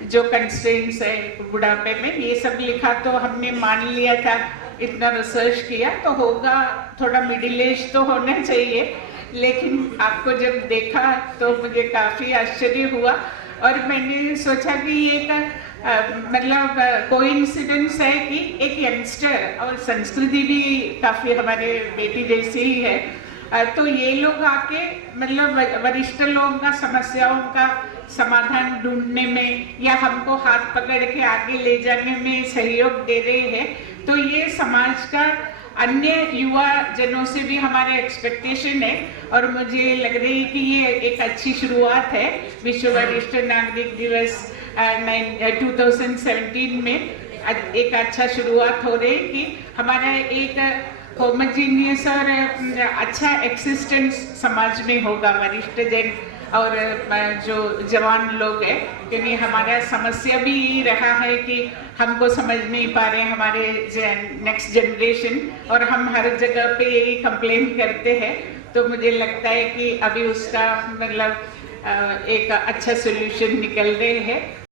जो कंस्ट्रेंट्स है बुढ़ापे में, ये सब लिखा। तो हमने मान लिया था, इतना रिसर्च किया तो होगा, थोड़ा मिडिल एज तो होना चाहिए, लेकिन आपको जब देखा तो मुझे काफ़ी आश्चर्य हुआ और मैंने सोचा कि ये मतलब कोइंसिडेंस है कि एक यंगस्टर और संस्कृति भी काफ़ी हमारे बेटी जैसी ही है, तो ये लोग आके मतलब वरिष्ठ लोगों का समस्याओं का समाधान ढूंढने में या हमको हाथ पकड़ के आगे ले जाने में सहयोग दे रहे हैं। तो ये समाज का अन्य युवा जनों से भी हमारे एक्सपेक्टेशन है और मुझे लग रही है कि ये एक अच्छी शुरुआत है। विश्व वरिष्ठ नागरिक दिवस 2017 में एक अच्छा शुरुआत हो रही कि हमारा एक होमोजीनियस और अच्छा एक्सिस्टेंस समाज में होगा वरिष्ठ जन और जो जवान लोग हैं, क्योंकि हमारा समस्या भी ये रहा है कि हमको समझ नहीं पा रहे हमारे नेक्स्ट जनरेशन, और हम हर जगह पे यही कंप्लेन करते हैं। तो मुझे लगता है कि अभी उसका मतलब एक अच्छा सोल्यूशन निकल रहे हैं।